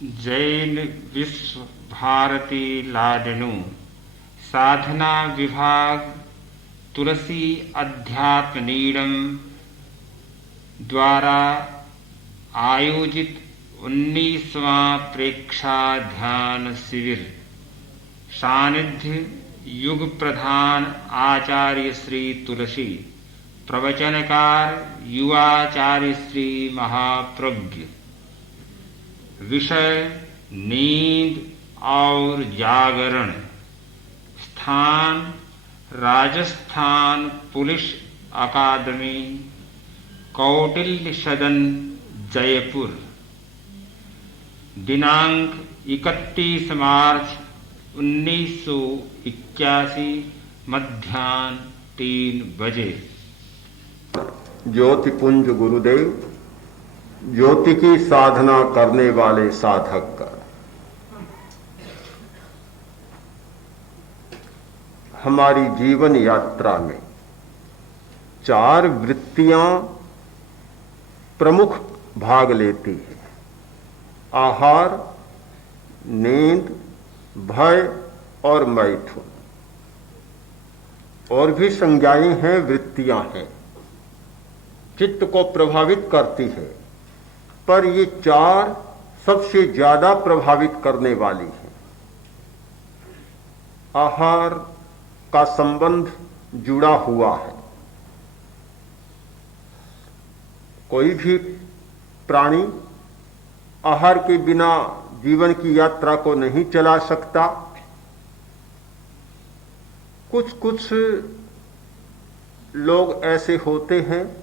जैन विश्व भारती लाडनू साधना विभाग तुलसी अध्यात्म नीडम द्वारा आयोजित 19वां प्रेक्षा ध्यान शिविर सानिध्य युग प्रधान आचार्य श्री तुलसी, प्रवचनकार युवाचार्य श्री महाप्रज्ञ। विषय नींद और जागरण। स्थान राजस्थान पुलिस अकादमी, कौटिल्य सदन, जयपुर। दिनांक 31 मार्च 1981 मध्याह्न 3 बजे। ज्योतिपुंज गुरुदेव, ज्योति की साधना करने वाले साधक। हमारी जीवन यात्रा में 4 वृत्तियां प्रमुख भाग लेती है: आहार, नींद, भय और मैथुन। और भी संज्ञाएं हैं, वृत्तियां हैं, चित्त को प्रभावित करती है, पर ये 4 सबसे ज्यादा प्रभावित करने वाली हैं। आहार का संबंध जुड़ा हुआ है। कोई भी प्राणी आहार के बिना जीवन की यात्रा को नहीं चला सकता। कुछ लोग ऐसे होते हैं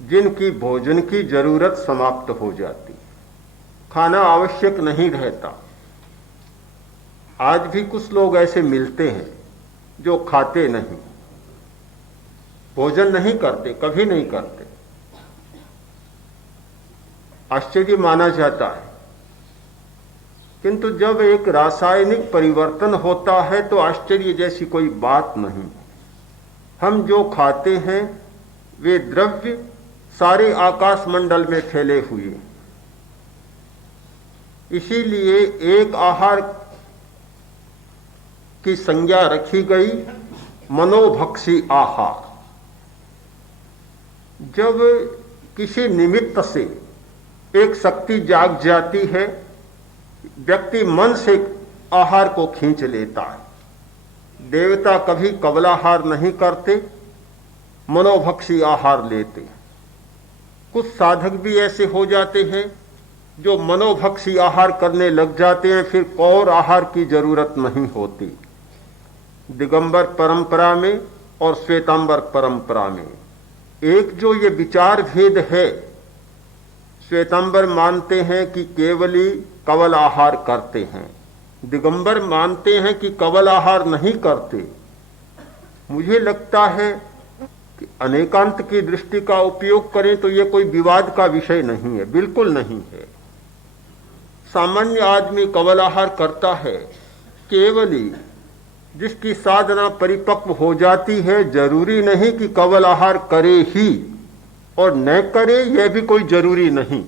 जिनकी भोजन की जरूरत समाप्त हो जाती, खाना आवश्यक नहीं रहता। आज भी कुछ लोग ऐसे मिलते हैं जो खाते नहीं, भोजन नहीं करते, कभी नहीं करते। आश्चर्य माना जाता है, किंतु जब एक रासायनिक परिवर्तन होता है तो आश्चर्य जैसी कोई बात नहीं। हम जो खाते हैं वे द्रव्य सारे आकाश मंडल में फैले हुए, इसीलिए एक आहार की संज्ञा रखी गई मनोभक्षी आहार। जब किसी निमित्त से एक शक्ति जाग जाती है, व्यक्ति मन से आहार को खींच लेता है। देवता कभी कबलाहार नहीं करते, मनोभक्षी आहार लेते। कुछ साधक भी ऐसे हो जाते हैं जो मनोभक्षी आहार करने लग जाते हैं, फिर और आहार की जरूरत नहीं होती। दिगंबर परंपरा में और श्वेतांबर परंपरा में एक जो ये विचार भेद है, श्वेतांबर मानते हैं कि केवली कवल आहार करते हैं, दिगंबर मानते हैं कि कवल आहार नहीं करते। मुझे लगता है कि अनेकांत की दृष्टि का उपयोग करें तो ये कोई विवाद का विषय नहीं है, बिल्कुल नहीं है। सामान्य आदमी कवल आहार करता है, केवली जिसकी साधना परिपक्व हो जाती है, जरूरी नहीं कि कवल आहार करे ही, और न करे यह भी कोई जरूरी नहीं।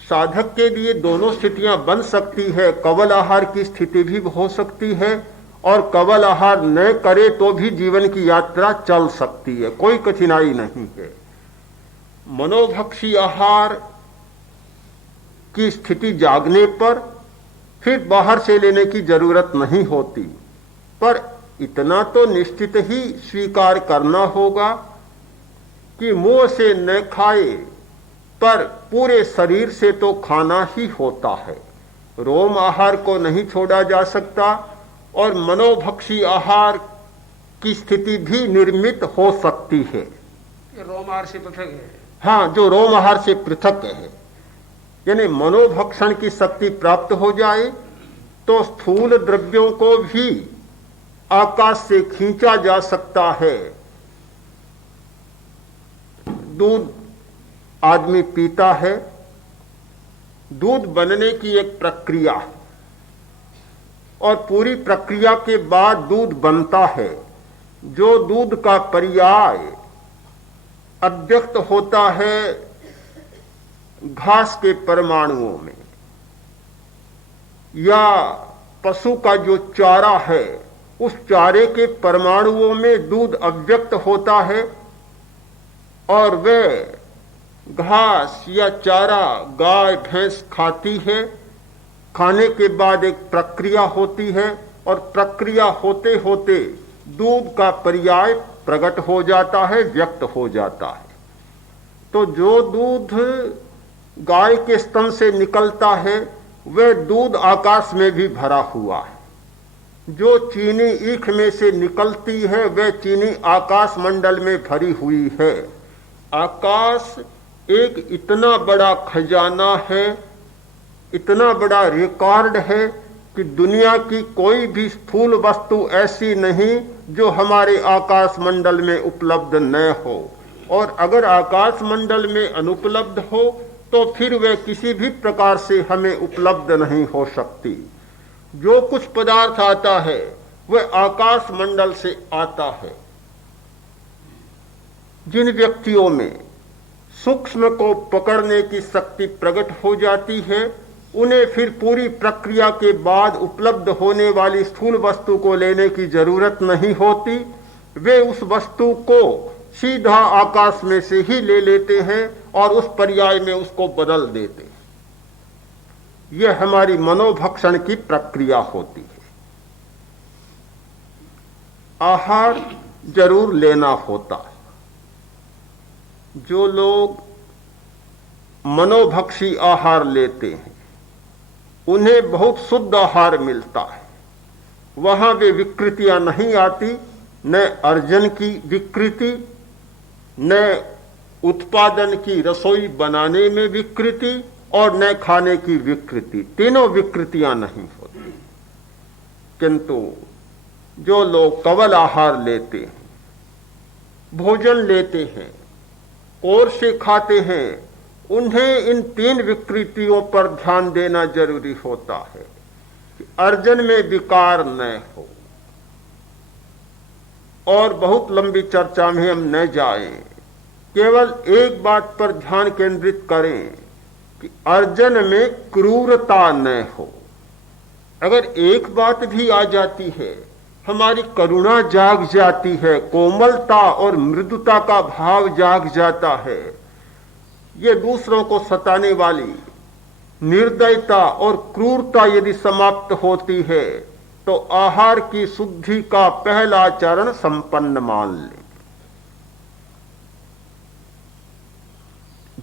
साधक के लिए दोनों स्थितियां बन सकती है, कवल आहार की स्थिति भी हो सकती है और कवल आहार न करे तो भी जीवन की यात्रा चल सकती है, कोई कठिनाई नहीं है। मनोभक्षी आहार की स्थिति जागने पर फिर बाहर से लेने की जरूरत नहीं होती, पर इतना तो निश्चित ही स्वीकार करना होगा कि मुंह से न खाए पर पूरे शरीर से तो खाना ही होता है। रोम आहार को नहीं छोड़ा जा सकता और मनोभक्षी आहार की स्थिति भी निर्मित हो सकती है। रोम आहार से पृथक है। हाँ, जो रोम आहार से पृथक है, यानी मनोभक्षण की शक्ति प्राप्त हो जाए तो स्थूल द्रव्यों को भी आकाश से खींचा जा सकता है। दूध आदमी पीता है, दूध बनने की एक प्रक्रिया है और पूरी प्रक्रिया के बाद दूध बनता है। जो दूध का पर्याय अव्यक्त होता है घास के परमाणुओं में या पशु का जो चारा है उस चारे के परमाणुओं में दूध अव्यक्त होता है और वह घास या चारा गाय भैंस खाती है। खाने के बाद एक प्रक्रिया होती है और प्रक्रिया होते होते दूध का पर्याय प्रकट हो जाता है, व्यक्त हो जाता है। तो जो दूध गाय के स्तन से निकलता है वह दूध आकाश में भी भरा हुआ है। जो चीनी ईख में से निकलती है वह चीनी आकाश मंडल में भरी हुई है। आकाश एक इतना बड़ा खजाना है, इतना बड़ा रिकॉर्ड है कि दुनिया की कोई भी स्थूल वस्तु ऐसी नहीं जो हमारे आकाश मंडल में उपलब्ध न हो, और अगर आकाश मंडल में अनुपलब्ध हो तो फिर वह किसी भी प्रकार से हमें उपलब्ध नहीं हो सकती। जो कुछ पदार्थ आता है वह आकाश मंडल से आता है। जिन व्यक्तियों में सूक्ष्म को पकड़ने की शक्ति प्रकट हो जाती है उन्हें फिर पूरी प्रक्रिया के बाद उपलब्ध होने वाली स्थूल वस्तु को लेने की जरूरत नहीं होती। वे उस वस्तु को सीधा आकाश में से ही ले लेते हैं और उस पर्याय में उसको बदल देते हैं। यह हमारी मनोभक्षण की प्रक्रिया होती है। आहार जरूर लेना होता है। जो लोग मनोभक्षी आहार लेते हैं उन्हें बहुत शुद्ध आहार मिलता है। वहां वे विकृतियां नहीं आती, न अर्जन की विकृति, न उत्पादन की रसोई बनाने में विकृति और न खाने की विकृति। तीनों विकृतियां नहीं होती। किंतु जो लोग कवल आहार लेते हैं, भोजन लेते हैं, और से खाते हैं, उन्हें इन तीन विकृतियों पर ध्यान देना जरूरी होता है कि अर्जन में विकार न हो। और बहुत लंबी चर्चा में हम न जाएं, केवल एक बात पर ध्यान केंद्रित करें कि अर्जन में क्रूरता न हो। अगर एक बात भी आ जाती है, हमारी करुणा जाग जाती है, कोमलता और मृदुता का भाव जाग जाता है, ये दूसरों को सताने वाली निर्दयता और क्रूरता यदि समाप्त होती है तो आहार की शुद्धि का पहला चरण संपन्न मान लें।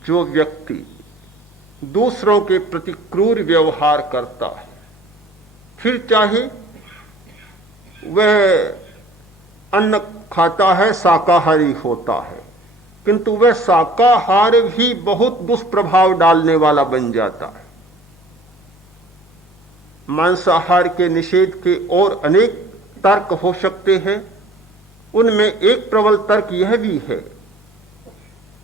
जो व्यक्ति दूसरों के प्रति क्रूर व्यवहार करता है, फिर चाहे वह अन्न खाता है, शाकाहारी होता है, किंतु वह शाकाहार भी बहुत दुष्प्रभाव डालने वाला बन जाता है। मांसाहार के निषेध के और अनेक तर्क हो सकते हैं। उनमें एक प्रबल तर्क यह भी है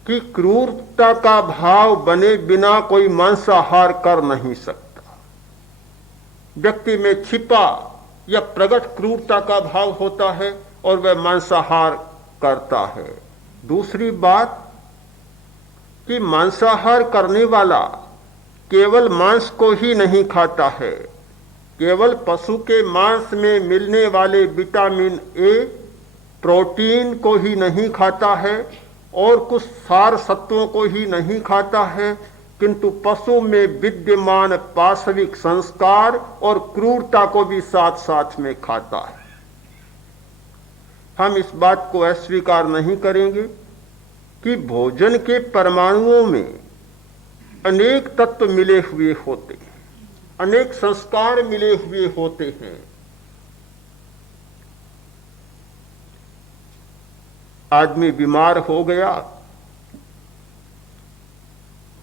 कि क्रूरता का भाव बने बिना कोई मांसाहार कर नहीं सकता। व्यक्ति में छिपा या प्रकट क्रूरता का भाव होता है और वह मांसाहार करता है। दूसरी बात कि मांसाहार करने वाला केवल मांस को ही नहीं खाता है, केवल पशु के मांस में मिलने वाले विटामिन ए, प्रोटीन को ही नहीं खाता है और कुछ सार सत्वों को ही नहीं खाता है, किंतु पशु में विद्यमान पाशविक संस्कार और क्रूरता को भी साथ साथ में खाता है। हम इस बात को अस्वीकार नहीं करेंगे कि भोजन के परमाणुओं में अनेक तत्व मिले हुए होते हैं, अनेक संस्कार मिले हुए होते हैं। आदमी बीमार हो गया,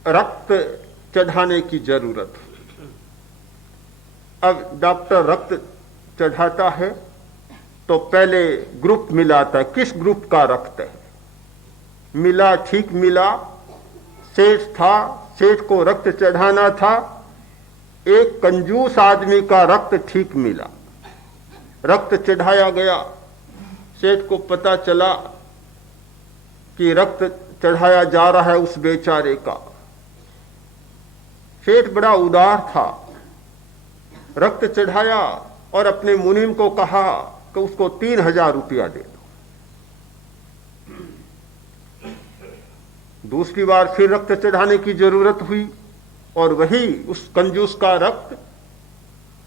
रक्त चढ़ाने की जरूरत है। अब डॉक्टर रक्त चढ़ाता है तो पहले ग्रुप मिलाता है, किस ग्रुप का रक्त है। मिला, ठीक मिला, सेठ था, सेठ को रक्त चढ़ाना था। एक कंजूस आदमी का रक्त ठीक मिला, रक्त चढ़ाया गया। सेठ को पता चला कि रक्त चढ़ाया जा रहा है उस बेचारे का, सेठ बड़ा उदार था, रक्त चढ़ाया और अपने मुनीम को कहा कि उसको 3000 रुपया दे दो। दूसरी बार फिर रक्त चढ़ाने की जरूरत हुई और वही उस कंजूस का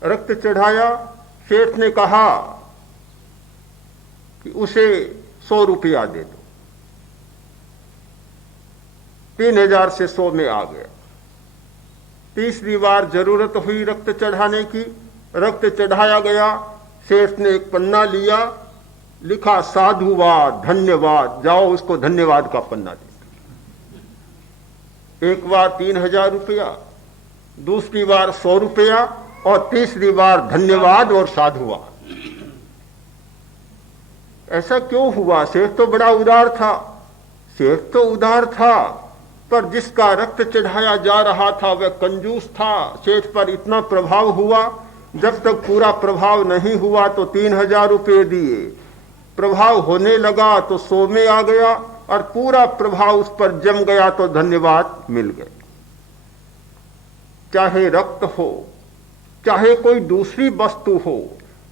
रक्त चढ़ाया। सेठ ने कहा कि उसे 100 रुपया दे दो। 3000 से 100 में आ गया। तीसरी बार जरूरत हुई रक्त चढ़ाने की, रक्त चढ़ाया गया। सेठ ने एक पन्ना लिया, लिखा साधुवाद, धन्यवाद, जाओ उसको धन्यवाद का पन्ना दे। एक बार 3000 रुपया, दूसरी बार 100 रुपया और तीसरी बार धन्यवाद और साधुवाद। ऐसा क्यों हुआ? सेठ तो बड़ा उदार था, सेठ तो उदार था, पर जिसका रक्त चढ़ाया जा रहा था वह कंजूस था। सेठ पर इतना प्रभाव हुआ, जब तक पूरा प्रभाव नहीं हुआ तो 3000 रुपये दिए, प्रभाव होने लगा तो 100 में आ गया और पूरा प्रभाव उस पर जम गया तो धन्यवाद मिल गए। चाहे रक्त हो, चाहे कोई दूसरी वस्तु हो,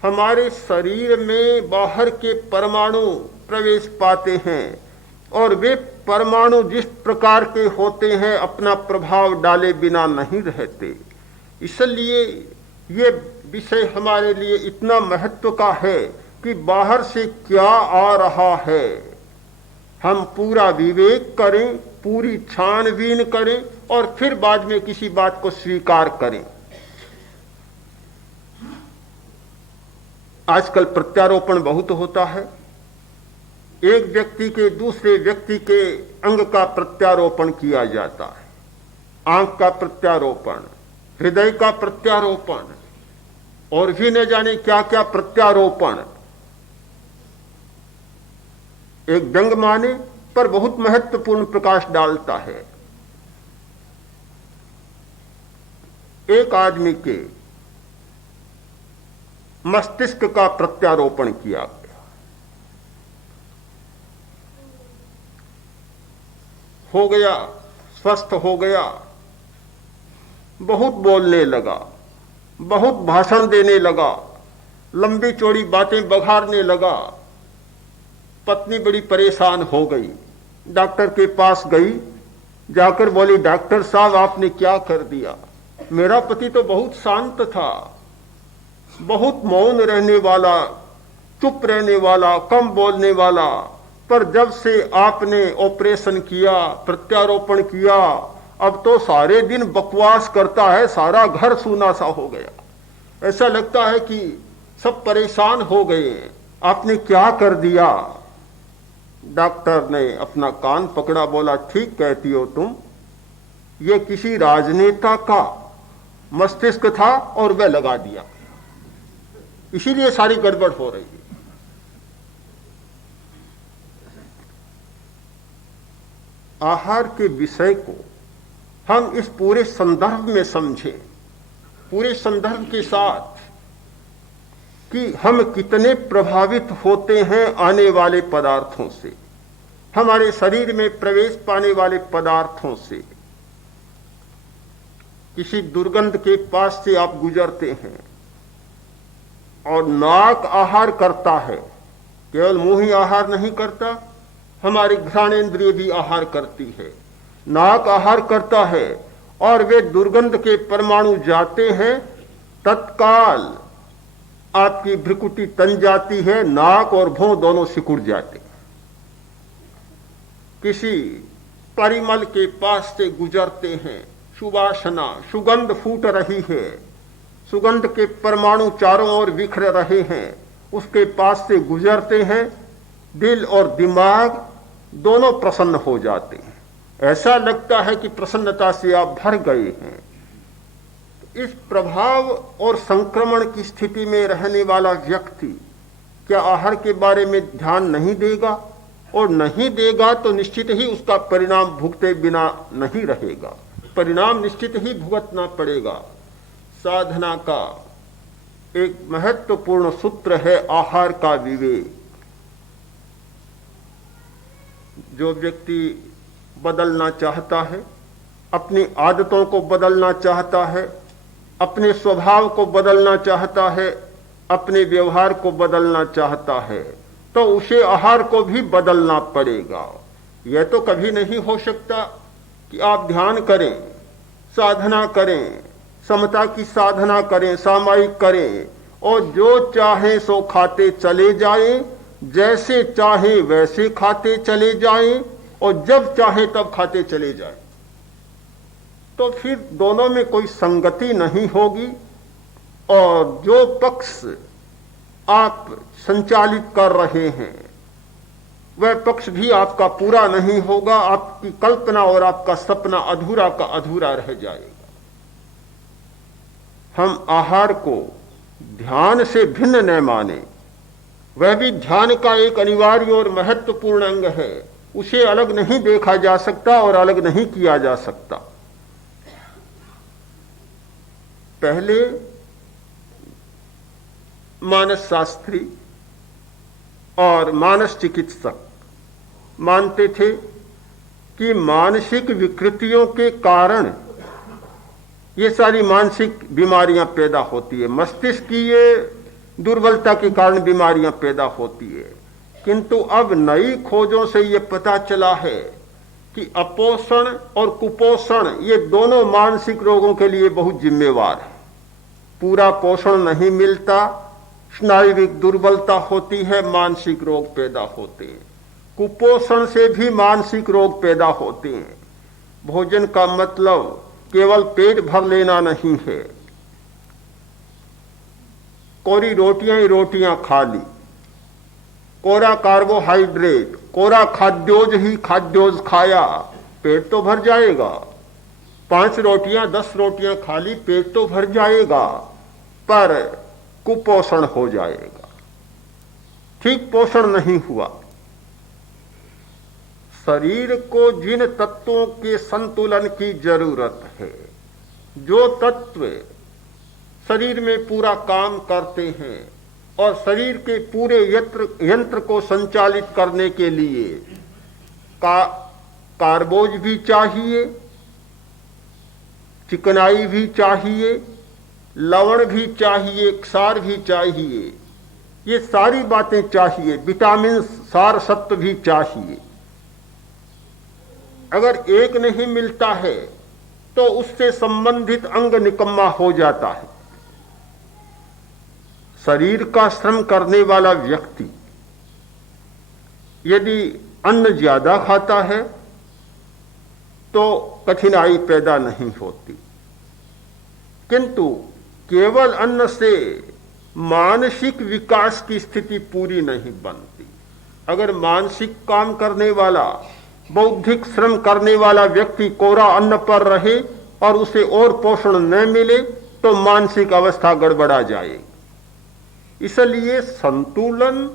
हमारे शरीर में बाहर के परमाणु प्रवेश पाते हैं और वे परमाणु जिस प्रकार के होते हैं अपना प्रभाव डाले बिना नहीं रहते। इसलिए ये विषय हमारे लिए इतना महत्व का है कि बाहर से क्या आ रहा है हम पूरा विवेक करें, पूरी छानबीन करें और फिर बाद में किसी बात को स्वीकार करें। आजकल प्रत्यारोपण बहुत होता है। एक व्यक्ति के दूसरे व्यक्ति के अंग का प्रत्यारोपण किया जाता है, आंख का प्रत्यारोपण, हृदय का प्रत्यारोपण और भी न जाने क्या क्या प्रत्यारोपण। एक व्यंग माने पर बहुत महत्वपूर्ण प्रकाश डालता है। एक आदमी के मस्तिष्क का प्रत्यारोपण किया गया, हो गया, स्वस्थ हो गया, बहुत बोलने लगा, बहुत भाषण देने लगा, लंबी चौड़ी बातें बघारने लगा। पत्नी बड़ी परेशान हो गई, डॉक्टर के पास गई, जाकर बोली डॉक्टर साहब आपने क्या कर दिया? मेरा पति तो बहुत शांत था, बहुत मौन रहने वाला, चुप रहने वाला, कम बोलने वाला, पर जब से आपने ऑपरेशन किया, प्रत्यारोपण किया, अब तो सारे दिन बकवास करता है, सारा घर सूना सा हो गया। ऐसा लगता है कि सब परेशान हो गए, आपने क्या कर दिया? डॉक्टर ने अपना कान पकड़ा, बोला ठीक कहती हो तुम, ये किसी राजनेता का मस्तिष्क था और वह लगा दिया, इसीलिए सारी गड़बड़ हो रही है। आहार के विषय को हम इस पूरे संदर्भ में समझें, पूरे संदर्भ के साथ कि हम कितने प्रभावित होते हैं आने वाले पदार्थों से, हमारे शरीर में प्रवेश पाने वाले पदार्थों से। किसी दुर्गंध के पास से आप गुजरते हैं और नाक आहार करता है, केवल मुंह ही आहार नहीं करता, हमारी घ्राणेन्द्रिय भी आहार करती है। नाक आहार करता है और वे दुर्गंध के परमाणु जाते हैं, तत्काल आपकी भ्रुकुटी तन जाती है, नाक और भौं दोनों सिकुड़ जाते हैं। किसी परिमल के पास से गुजरते हैं, सुवासना, सुगंध फूट रही है, सुगंध के परमाणु चारों ओर बिखर रहे हैं, उसके पास से गुजरते हैं, दिल और दिमाग दोनों प्रसन्न हो जाते हैं। ऐसा लगता है कि प्रसन्नता से आप भर गए हैं। इस प्रभाव और संक्रमण की स्थिति में रहने वाला व्यक्ति क्या आहार के बारे में ध्यान नहीं देगा? और नहीं देगा तो निश्चित ही उसका परिणाम भुगते बिना नहीं रहेगा, परिणाम निश्चित ही भुगतना पड़ेगा। साधना का एक महत्वपूर्ण सूत्र है आहार का विवेक। जो व्यक्ति बदलना चाहता है, अपनी आदतों को बदलना चाहता है, अपने स्वभाव को बदलना चाहता है, अपने व्यवहार को बदलना चाहता है, तो उसे आहार को भी बदलना पड़ेगा। यह तो कभी नहीं हो सकता कि आप ध्यान करें, साधना करें, समता की साधना करें, सामायिक करें और जो चाहे सो खाते चले जाएं, जैसे चाहे वैसे खाते चले जाएं और जब चाहे तब खाते चले जाएं, तो फिर दोनों में कोई संगति नहीं होगी और जो पक्ष आप संचालित कर रहे हैं वह पक्ष भी आपका पूरा नहीं होगा। आपकी कल्पना और आपका सपना अधूरा का अधूरा रह जाएगा। हम आहार को ध्यान से भिन्न न माने, वह भी ध्यान का एक अनिवार्य और महत्वपूर्ण अंग है। उसे अलग नहीं देखा जा सकता और अलग नहीं किया जा सकता। पहले मानस शास्त्री और मानस चिकित्सक मानते थे कि मानसिक विकृतियों के कारण ये सारी मानसिक बीमारियां पैदा होती है, मस्तिष्क की ये दुर्बलता के कारण बीमारियां पैदा होती है। किंतु अब नई खोजों से ये पता चला है कि अपोषण और कुपोषण ये दोनों मानसिक रोगों के लिए बहुत जिम्मेवार है। पूरा पोषण नहीं मिलता, स्नायुविक दुर्बलता होती है, मानसिक रोग पैदा होते हैं। कुपोषण से भी मानसिक रोग पैदा होते हैं। भोजन का मतलब केवल पेट भर लेना नहीं है। कोरी रोटियां ही रोटियां खा ली, कोरा कार्बोहाइड्रेट, कोरा खाद्योज ही खाद्योज खाया, पेट तो भर जाएगा। 5 रोटियां 10 रोटियां खा ली, पेट तो भर जाएगा, पर कुपोषण हो जाएगा, ठीक पोषण नहीं हुआ। शरीर को जिन तत्वों के संतुलन की जरूरत है, जो तत्व शरीर में पूरा काम करते हैं और शरीर के पूरे यंत्र को संचालित करने के लिए कार्बोज भी चाहिए, चिकनाई भी चाहिए, लवण भी चाहिए, क्षार भी चाहिए, ये सारी बातें चाहिए, विटामिन सार सत्व भी चाहिए। अगर एक नहीं मिलता है तो उससे संबंधित अंग निकम्मा हो जाता है। शरीर का श्रम करने वाला व्यक्ति यदि अन्न ज्यादा खाता है तो कठिनाई पैदा नहीं होती, किंतु केवल अन्न से मानसिक विकास की स्थिति पूरी नहीं बनती। अगर मानसिक काम करने वाला, बौद्धिक श्रम करने वाला व्यक्ति कोरा अन्न पर रहे और उसे और पोषण न मिले तो मानसिक अवस्था गड़बड़ा जाएगी। इसलिए संतुलन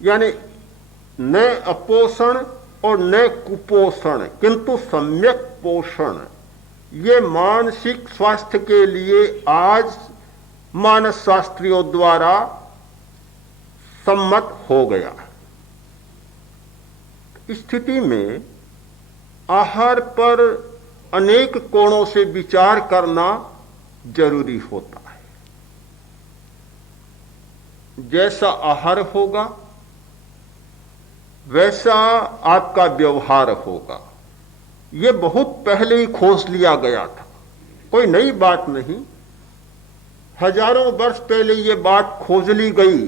यानी न अपोषण और न कुपोषण किंतु सम्यक पोषण, ये मानसिक स्वास्थ्य के लिए आज मानस शास्त्रियों द्वारा सम्मत हो गया। स्थिति में आहार पर अनेक कोणों से विचार करना जरूरी होता है। जैसा आहार होगा वैसा आपका व्यवहार होगा, यह बहुत पहले ही खोज लिया गया था, कोई नई बात नहीं। हजारों वर्ष पहले यह बात खोज ली गई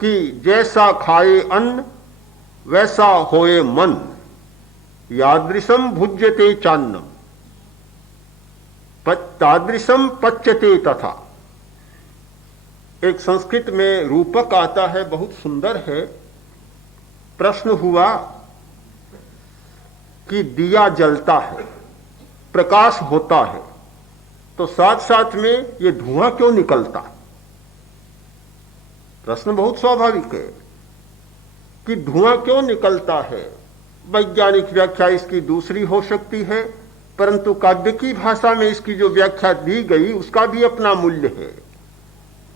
कि जैसा खाए अन्न वैसा होए मन, यादृशम भुज्यते चान्नम तादृशम पच्यते तथा। एक संस्कृत में रूपक आता है, बहुत सुंदर है। प्रश्न हुआ कि दिया जलता है, प्रकाश होता है, तो साथ साथ में ये धुआं क्यों निकलता? प्रश्न बहुत स्वाभाविक है कि धुआं क्यों निकलता है। वैज्ञानिक व्याख्या इसकी दूसरी हो सकती है, परंतु काव्य की भाषा में इसकी जो व्याख्या दी गई उसका भी अपना मूल्य है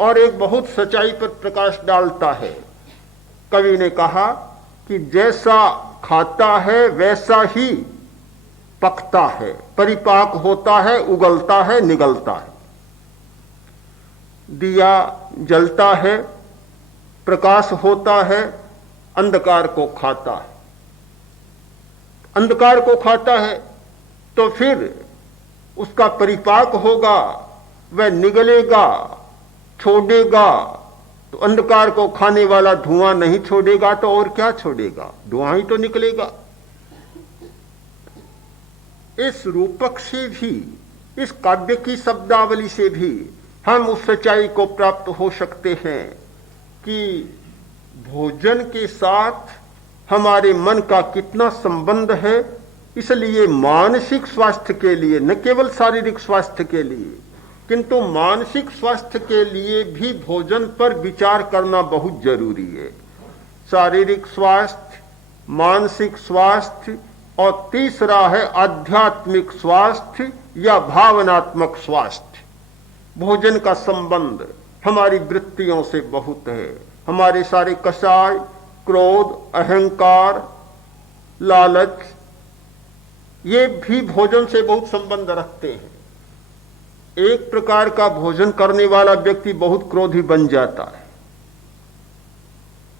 और एक बहुत सच्चाई पर प्रकाश डालता है। कवि ने कहा कि जैसा खाता है वैसा ही पकता है, परिपाक होता है, उगलता है, निगलता है। दिया जलता है, प्रकाश होता है, अंधकार को खाता है। अंधकार को खाता है तो फिर उसका परिपाक होगा, वह निगलेगा, छोड़ेगा। तो अंधकार को खाने वाला धुआं नहीं छोड़ेगा तो और क्या छोड़ेगा? धुआं ही तो निकलेगा। इस रूपक से भी, इस काव्य की शब्दावली से भी हम उस सच्चाई को प्राप्त हो सकते हैं कि भोजन के साथ हमारे मन का कितना संबंध है। इसलिए मानसिक स्वास्थ्य के लिए, न केवल शारीरिक स्वास्थ्य के लिए, किंतु मानसिक स्वास्थ्य के लिए भी भोजन पर विचार करना बहुत जरूरी है। शारीरिक स्वास्थ्य, मानसिक स्वास्थ्य और तीसरा है आध्यात्मिक स्वास्थ्य या भावनात्मक स्वास्थ्य। भोजन का संबंध हमारी वृत्तियों से बहुत है। हमारे सारे कषाय, क्रोध, अहंकार, लालच, ये भी भोजन से बहुत संबंध रखते हैं। एक प्रकार का भोजन करने वाला व्यक्ति बहुत क्रोधी बन जाता है,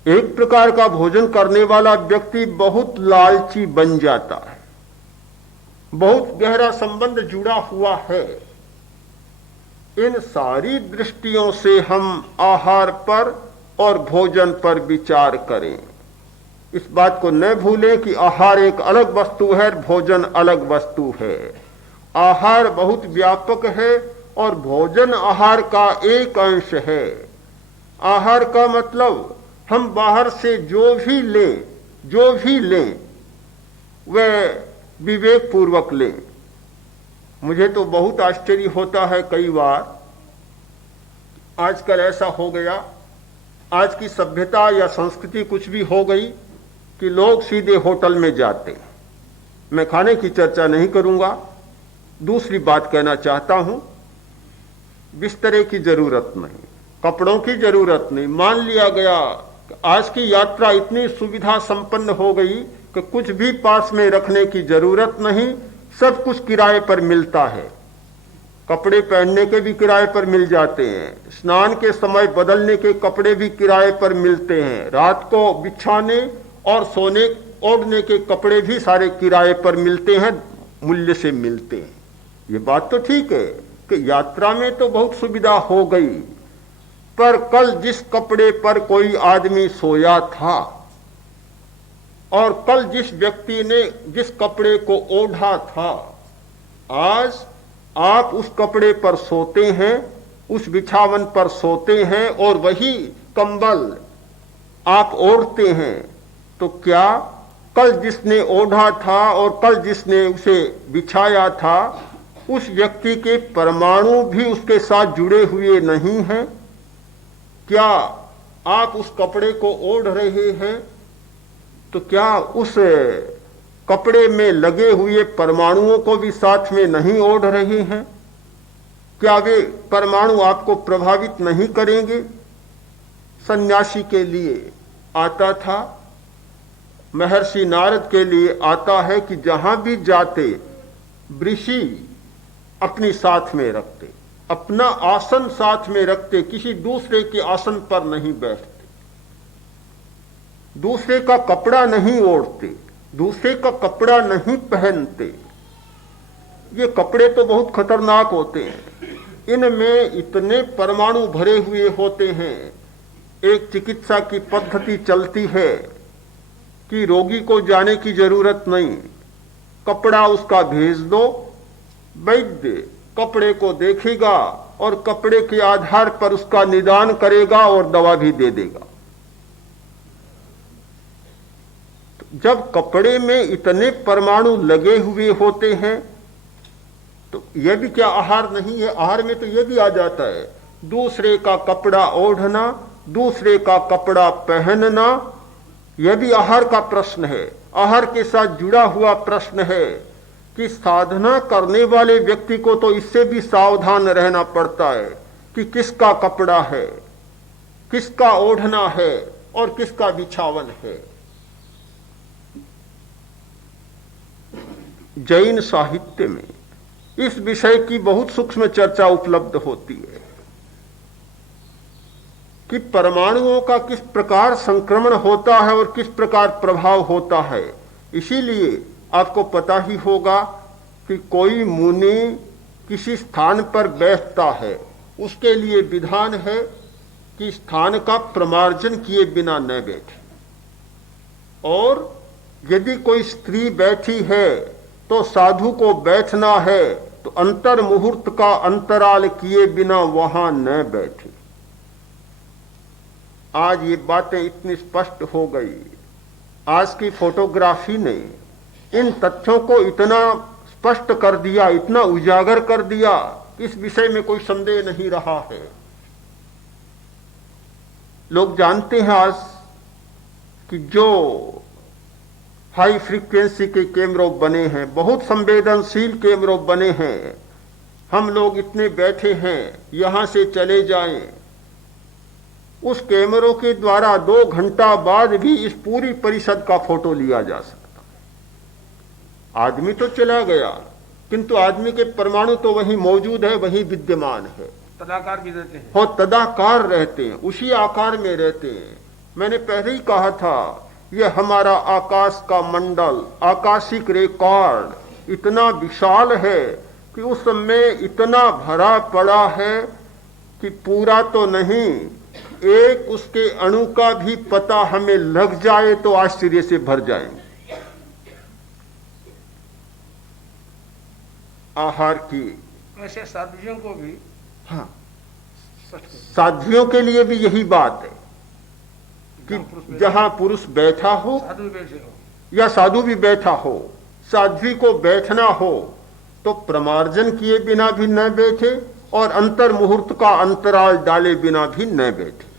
एक प्रकार का भोजन करने वाला व्यक्ति बहुत लालची बन जाता है। बहुत गहरा संबंध जुड़ा हुआ है। इन सारी दृष्टियों से हम आहार पर और भोजन पर विचार करें। इस बात को न भूलें कि आहार एक अलग वस्तु है, भोजन अलग वस्तु है। आहार बहुत व्यापक है और भोजन आहार का एक अंश है। आहार का मतलब हम बाहर से जो भी लें वह विवेक पूर्वक लें। मुझे तो बहुत आश्चर्य होता है कई बार, आजकल ऐसा हो गया, आज की सभ्यता या संस्कृति कुछ भी हो गई कि लोग सीधे होटल में जाते हैं। मैं खाने की चर्चा नहीं करूंगा, दूसरी बात कहना चाहता हूं। बिस्तरे की जरूरत नहीं, कपड़ों की जरूरत नहीं। मान लिया गया आज की यात्रा इतनी सुविधा संपन्न हो गई कि कुछ भी पास में रखने की जरूरत नहीं, सब कुछ किराए पर मिलता है। कपड़े पहनने के भी किराए पर मिल जाते हैं, स्नान के समय बदलने के कपड़े भी किराए पर मिलते हैं, रात को बिछाने और सोने ओढ़ने के कपड़े भी सारे किराए पर मिलते हैं, मूल्य से मिलते हैं। ये बात तो ठीक है कि यात्रा में तो बहुत सुविधा हो गई, पर कल जिस कपड़े पर कोई आदमी सोया था और कल जिस व्यक्ति ने जिस कपड़े को ओढ़ा था, आज आप उस कपड़े पर सोते हैं, उस बिछावन पर सोते हैं और वही कंबल आप ओढ़ते हैं। तो क्या कल जिसने ओढ़ा था और कल जिसने उसे बिछाया था, उस व्यक्ति के परमाणु भी उसके साथ जुड़े हुए नहीं हैं? क्या आप उस कपड़े को ओढ़ रहे हैं तो क्या उस कपड़े में लगे हुए परमाणुओं को भी साथ में नहीं ओढ़ रहे हैं? क्या वे परमाणु आपको प्रभावित नहीं करेंगे? सन्यासी के लिए आता था, महर्षि नारद के लिए आता है कि जहां भी जाते वृषि अपनी साथ में रखते, अपना आसन साथ में रखते, किसी दूसरे के आसन पर नहीं बैठते, दूसरे का कपड़ा नहीं ओढ़ते, दूसरे का कपड़ा नहीं पहनते। ये कपड़े तो बहुत खतरनाक होते हैं, इनमें इतने परमाणु भरे हुए होते हैं। एक चिकित्सा की पद्धति चलती है कि रोगी को जाने की जरूरत नहीं, कपड़ा उसका भेज दो, वैद्य कपड़े को देखेगा और कपड़े के आधार पर उसका निदान करेगा और दवा भी दे देगा। जब कपड़े में इतने परमाणु लगे हुए होते हैं तो यह भी क्या आहार नहीं है? आहार में तो यह भी आ जाता है, दूसरे का कपड़ा ओढ़ना, दूसरे का कपड़ा पहनना, यह भी आहार का प्रश्न है, आहार के साथ जुड़ा हुआ प्रश्न है कि साधना करने वाले व्यक्ति को तो इससे भी सावधान रहना पड़ता है कि किसका कपड़ा है, किसका ओढ़ना है और किसका बिछावन है। जैन साहित्य में इस विषय की बहुत सूक्ष्म चर्चा उपलब्ध होती है कि परमाणुओं का किस प्रकार संक्रमण होता है और किस प्रकार प्रभाव होता है। इसीलिए आपको पता ही होगा कि कोई मुनि किसी स्थान पर बैठता है, उसके लिए विधान है कि स्थान का प्रमार्जन किए बिना न बैठे, और यदि कोई स्त्री बैठी है तो साधु को बैठना है तो अंतर मुहूर्त का अंतराल किए बिना वहां न बैठे। आज ये बातें इतनी स्पष्ट हो गई, आज की फोटोग्राफी ने इन तथ्यों को इतना स्पष्ट कर दिया, इतना उजागर कर दिया, इस विषय में कोई संदेह नहीं रहा है। लोग जानते हैं आज कि जो हाई फ्रीक्वेंसी के कैमरों बने हैं, बहुत संवेदनशील कैमरों बने हैं, हम लोग इतने बैठे हैं, यहां से चले जाएं, उस कैमरों के द्वारा 2 घंटा बाद भी इस पूरी परिषद का फोटो लिया जा सकता है। आदमी तो चला गया, किंतु आदमी के परमाणु तो वहीं मौजूद है, वहीं विद्यमान है, तदाकार भी रहते हैं, हो तदाकार रहते हैं, उसी आकार में रहते हैं। मैंने पहले ही कहा था, यह हमारा आकाश का मंडल, आकाशिक रिकॉर्ड इतना विशाल है कि उस समय इतना भरा पड़ा है कि पूरा तो नहीं, एक उसके अणु का भी पता हमें लग जाए तो आश्चर्य से भर जाएंगे। आहार की ऐसे साध्वियों को भी, हाँ, साध्वियों के लिए भी यही बात है कि जहां पुरुष बैठा हो, साधु बैठे हो या साधु भी बैठा हो, साध्वी को बैठना हो तो प्रमार्जन किए बिना भी न बैठे और अंतर मुहूर्त का अंतराल डाले बिना भी न बैठे।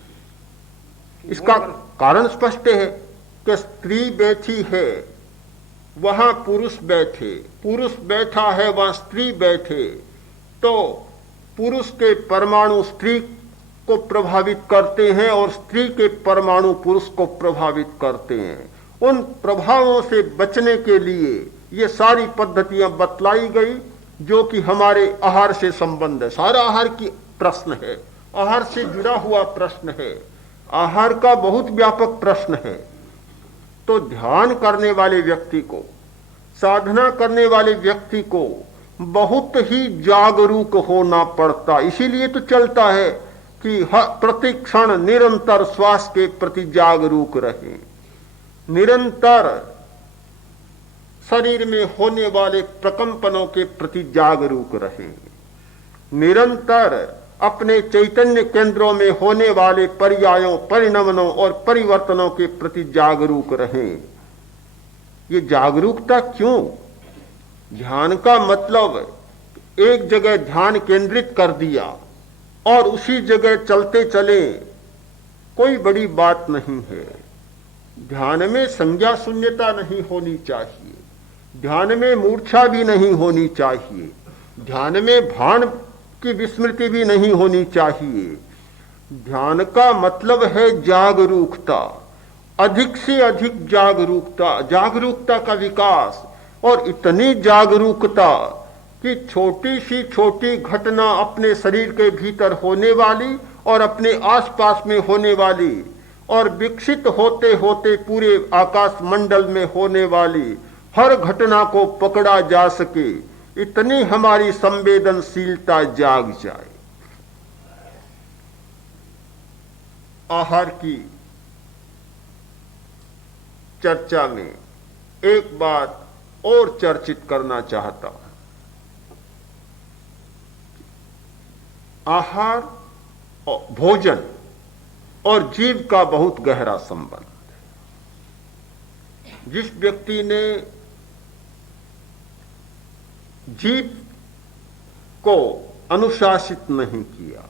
इसका कारण स्पष्ट है कि स्त्री बैठी है, वहां पुरुष बैठे, पुरुष बैठा है, वहां स्त्री बैठे, तो पुरुष के परमाणु स्त्री को प्रभावित करते हैं और स्त्री के परमाणु पुरुष को प्रभावित करते हैं। उन प्रभावों से बचने के लिए ये सारी पद्धतियां बतलाई गई, जो कि हमारे आहार से संबंध है। सारा आहार की प्रश्न है, आहार से जुड़ा हुआ प्रश्न है, आहार का बहुत व्यापक प्रश्न है। तो ध्यान करने वाले व्यक्ति को, साधना करने वाले व्यक्ति को बहुत ही जागरूक होना पड़ता। इसीलिए तो चलता है कि प्रति क्षण निरंतर श्वास के प्रति जागरूक रहे, निरंतर शरीर में होने वाले प्रकंपनों के प्रति जागरूक रहे, निरंतर अपने चैतन्य केंद्रों में होने वाले पर्यायों, परिणमनों और परिवर्तनों के प्रति जागरूक रहें। ये जागरूकता क्यों? ध्यान का मतलब एक जगह ध्यान केंद्रित कर दिया और उसी जगह चलते चले, कोई बड़ी बात नहीं है। ध्यान में संज्ञा शून्यता नहीं होनी चाहिए, ध्यान में मूर्छा भी नहीं होनी चाहिए, ध्यान में भान की विस्मृति भी नहीं होनी चाहिए। ध्यान का मतलब है जागरूकता, अधिक से अधिक जागरूकता, जागरूकता का विकास, और इतनी जागरूकता कि छोटी सी छोटी घटना अपने शरीर के भीतर होने वाली और अपने आसपास में होने वाली और विकसित होते होते पूरे आकाश मंडल में होने वाली हर घटना को पकड़ा जा सके, इतनी हमारी संवेदनशीलता जाग जाए। आहार की चर्चा में एक बात और चर्चित करना चाहता हूं। आहार और भोजन और जीव का बहुत गहरा संबंध। जिस व्यक्ति ने जीव को अनुशासित नहीं किया,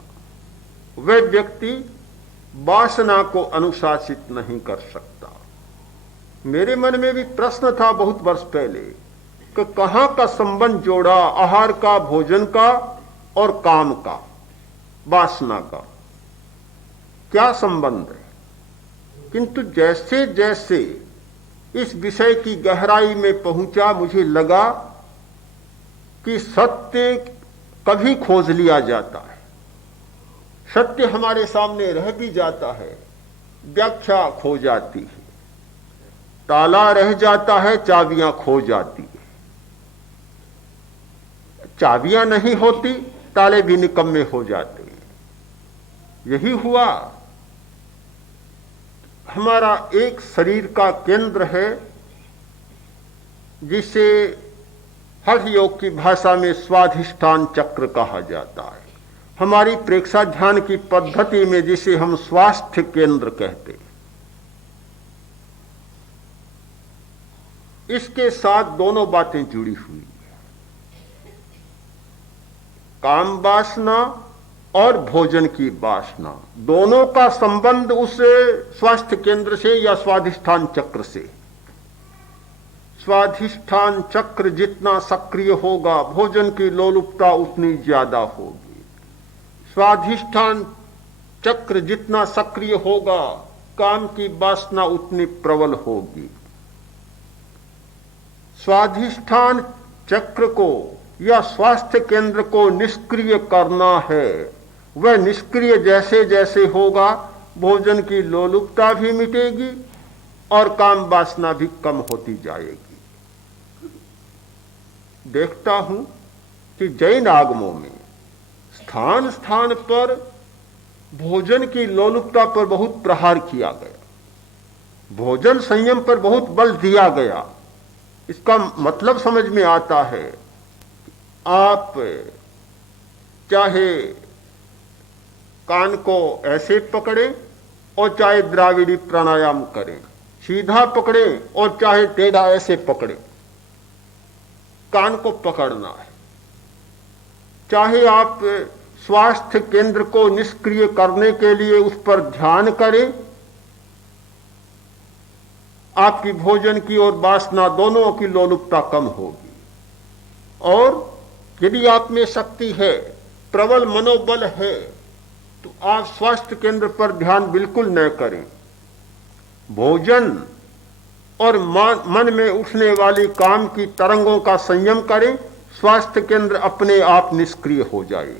वह व्यक्ति वासना को अनुशासित नहीं कर सकता। मेरे मन में भी प्रश्न था बहुत वर्ष पहले कि कहां का संबंध जोड़ा आहार का, भोजन का और काम का, वासना का, क्या संबंध है? किंतु जैसे जैसे इस विषय की गहराई में पहुंचा, मुझे लगा कि सत्य कभी खोज लिया जाता है, सत्य हमारे सामने रह भी जाता है, व्याख्या खो जाती है, ताला रह जाता है, चाबियां खो जाती है। चाबियां नहीं होती, ताले भी निकम्मे हो जाते हैं। यही हुआ। हमारा एक शरीर का केंद्र है जिसे हठ योग की भाषा में स्वाधिष्ठान चक्र कहा जाता है। हमारी प्रेक्षा ध्यान की पद्धति में जिसे हम स्वास्थ्य केंद्र कहते हैं। इसके साथ दोनों बातें जुड़ी हुई है, काम वासना और भोजन की वासना, दोनों का संबंध उस स्वास्थ्य केंद्र से या स्वाधिष्ठान चक्र से। स्वाधिष्ठान चक्र जितना सक्रिय होगा, भोजन की लोलुपता उतनी ज्यादा होगी। स्वाधिष्ठान चक्र जितना सक्रिय होगा, काम की वासना उतनी प्रबल होगी। स्वाधिष्ठान चक्र को या स्वास्थ्य केंद्र को निष्क्रिय करना है। वह निष्क्रिय जैसे जैसे होगा, भोजन की लोलुपता भी मिटेगी और काम वासना भी कम होती जाएगी। देखता हूं कि जैन आगमों में स्थान स्थान पर भोजन की लोलुपता पर बहुत प्रहार किया गया, भोजन संयम पर बहुत बल दिया गया। इसका मतलब समझ में आता है, आप चाहे कान को ऐसे पकड़े और चाहे द्राविड़ी प्राणायाम करें, सीधा पकड़े और चाहे टेढ़ा ऐसे पकड़े, कान को पकड़ना है। चाहे आप स्वास्थ्य केंद्र को निष्क्रिय करने के लिए उस पर ध्यान करें, आपकी भोजन की और वासना दोनों की लोलुपता कम होगी। और यदि आप में शक्ति है, प्रबल मनोबल है, तो आप स्वास्थ्य केंद्र पर ध्यान बिल्कुल न करें। भोजन और मन में उठने वाली काम की तरंगों का संयम करें, स्वास्थ्य केंद्र अपने आप निष्क्रिय हो जाए।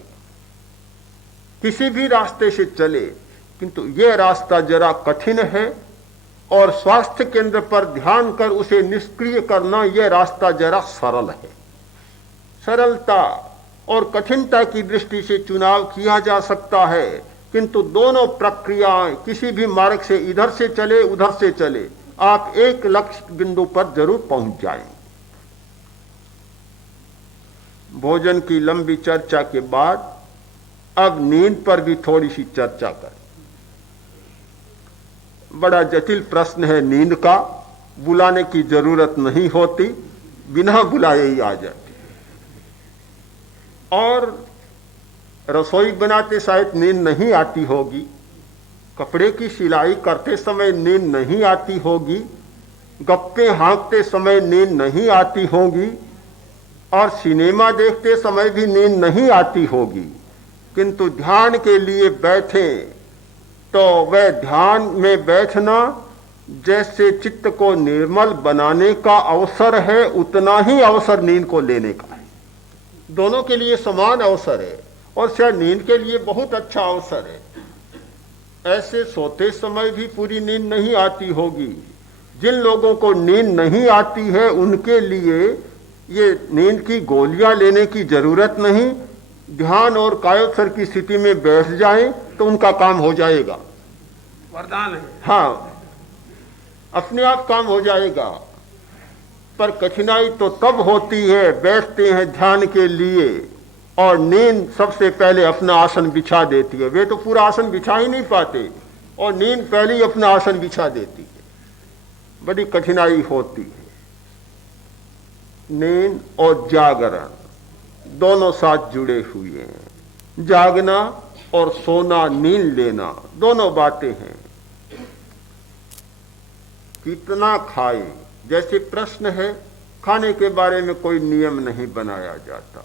किसी भी रास्ते से चले, किंतु यह रास्ता जरा कठिन है और स्वास्थ्य केंद्र पर ध्यान कर उसे निष्क्रिय करना, यह रास्ता जरा सरल है। सरलता और कठिनता की दृष्टि से चुनाव किया जा सकता है, किंतु दोनों प्रक्रियाएं, किसी भी मार्ग से इधर से चले उधर से चले, आप एक लक्ष्य बिंदु पर जरूर पहुंच जाएं। भोजन की लंबी चर्चा के बाद अब नींद पर भी थोड़ी सी चर्चा करें। बड़ा जटिल प्रश्न है नींद का, बुलाने की जरूरत नहीं होती, बिना बुलाए ही आ जाती। और रसोई बनाते शायद नींद नहीं आती होगी, कपड़े की सिलाई करते समय नींद नहीं आती होगी, गप्पे हाँकते समय नींद नहीं आती होगी, और सिनेमा देखते समय भी नींद नहीं आती होगी। किंतु ध्यान के लिए बैठे तो वह ध्यान में बैठना जैसे चित्त को निर्मल बनाने का अवसर है, उतना ही अवसर नींद को लेने का है। दोनों के लिए समान अवसर है और शायद नींद के लिए बहुत अच्छा अवसर है। ऐसे सोते समय भी पूरी नींद नहीं आती होगी। जिन लोगों को नींद नहीं आती है उनके लिए ये नींद की गोलियां लेने की जरूरत नहीं, ध्यान और कायोत्सर की स्थिति में बैठ जाएं तो उनका काम हो जाएगा। वरदान है। हाँ, अपने आप काम हो जाएगा। पर कठिनाई तो तब होती है, बैठते हैं ध्यान के लिए और नींद सबसे पहले अपना आसन बिछा देती है। वे तो पूरा आसन बिछा ही नहीं पाते और नींद पहले ही अपना आसन बिछा देती है। बड़ी कठिनाई होती है। नींद और जागरण दोनों साथ जुड़े हुए हैं। जागना और सोना, नींद लेना, दोनों बातें हैं। कितना खाए, जैसे प्रश्न है, खाने के बारे में कोई नियम नहीं बनाया जाता,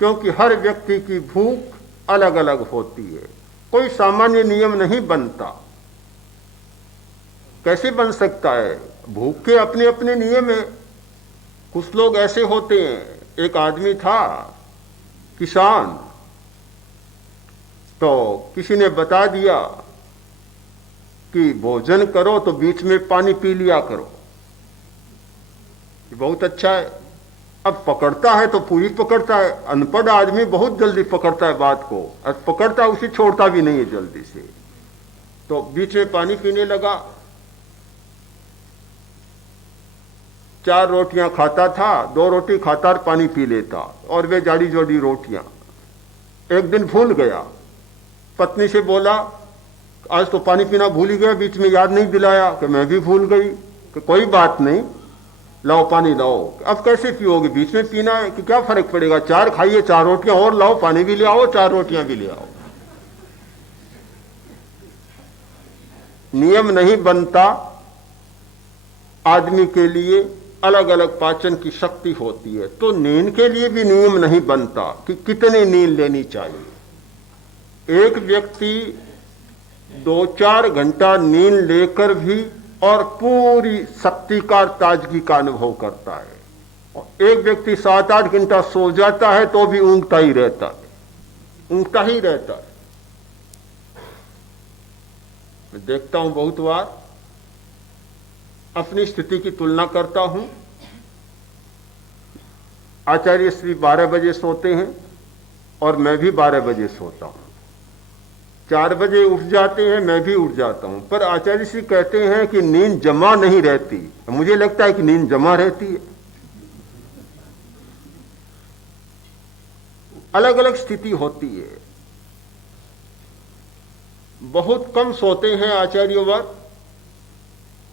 क्योंकि हर व्यक्ति की भूख अलग अलग होती है। कोई सामान्य नियम नहीं बनता। कैसे बन सकता है? भूख के अपने अपने नियम है। कुछ लोग ऐसे होते हैं एक आदमी था किसान, तो किसी ने बता दिया कि भोजन करो तो बीच में पानी पी लिया करो, ये बहुत अच्छा है। अब पकड़ता है तो पूरी पकड़ता है, अनपढ़ आदमी बहुत जल्दी पकड़ता है बात को, और पकड़ता है उसे छोड़ता भी नहीं है जल्दी से। तो बीच में पानी पीने लगा। 4 रोटियां खाता था, 2 रोटी खाता और पानी पी लेता, और वे जाड़ी जोड़ी रोटियां। एक दिन भूल गया, पत्नी से बोला आज तो पानी पीना भूल ही गया, बीच में याद नहीं दिलाया। कि मैं भी भूल गई। कि कोई बात नहीं, लाओ पानी लाओ। अब कैसे पियोगे, बीच में पीना है कि क्या फर्क पड़ेगा, 4 खाइए, 4 रोटियां और लाओ, पानी भी ले आओ, 4 रोटियां भी ले आओ। नियम नहीं बनता। आदमी के लिए अलग अलग पाचन की शक्ति होती है, तो नींद के लिए भी नियम नहीं बनता कि कितनी नींद लेनी चाहिए। एक व्यक्ति 2-4 घंटा नींद लेकर भी और पूरी शक्ति का, ताजगी का अनुभव करता है, और एक व्यक्ति 7-8 घंटा सो जाता है तो भी ऊँघता ही रहता है, ऊँघता ही रहता है। मैं देखता हूं बहुत बार, अपनी स्थिति की तुलना करता हूं। आचार्य श्री 12 बजे सोते हैं और मैं भी 12 बजे सोता हूं। 4 बजे उठ जाते हैं, मैं भी उठ जाता हूं, पर आचार्य श्री कहते हैं कि नींद जमा नहीं रहती। मुझे लगता है कि नींद जमा रहती है। अलग अलग स्थिति होती है। बहुत कम सोते हैं आचार्यवर,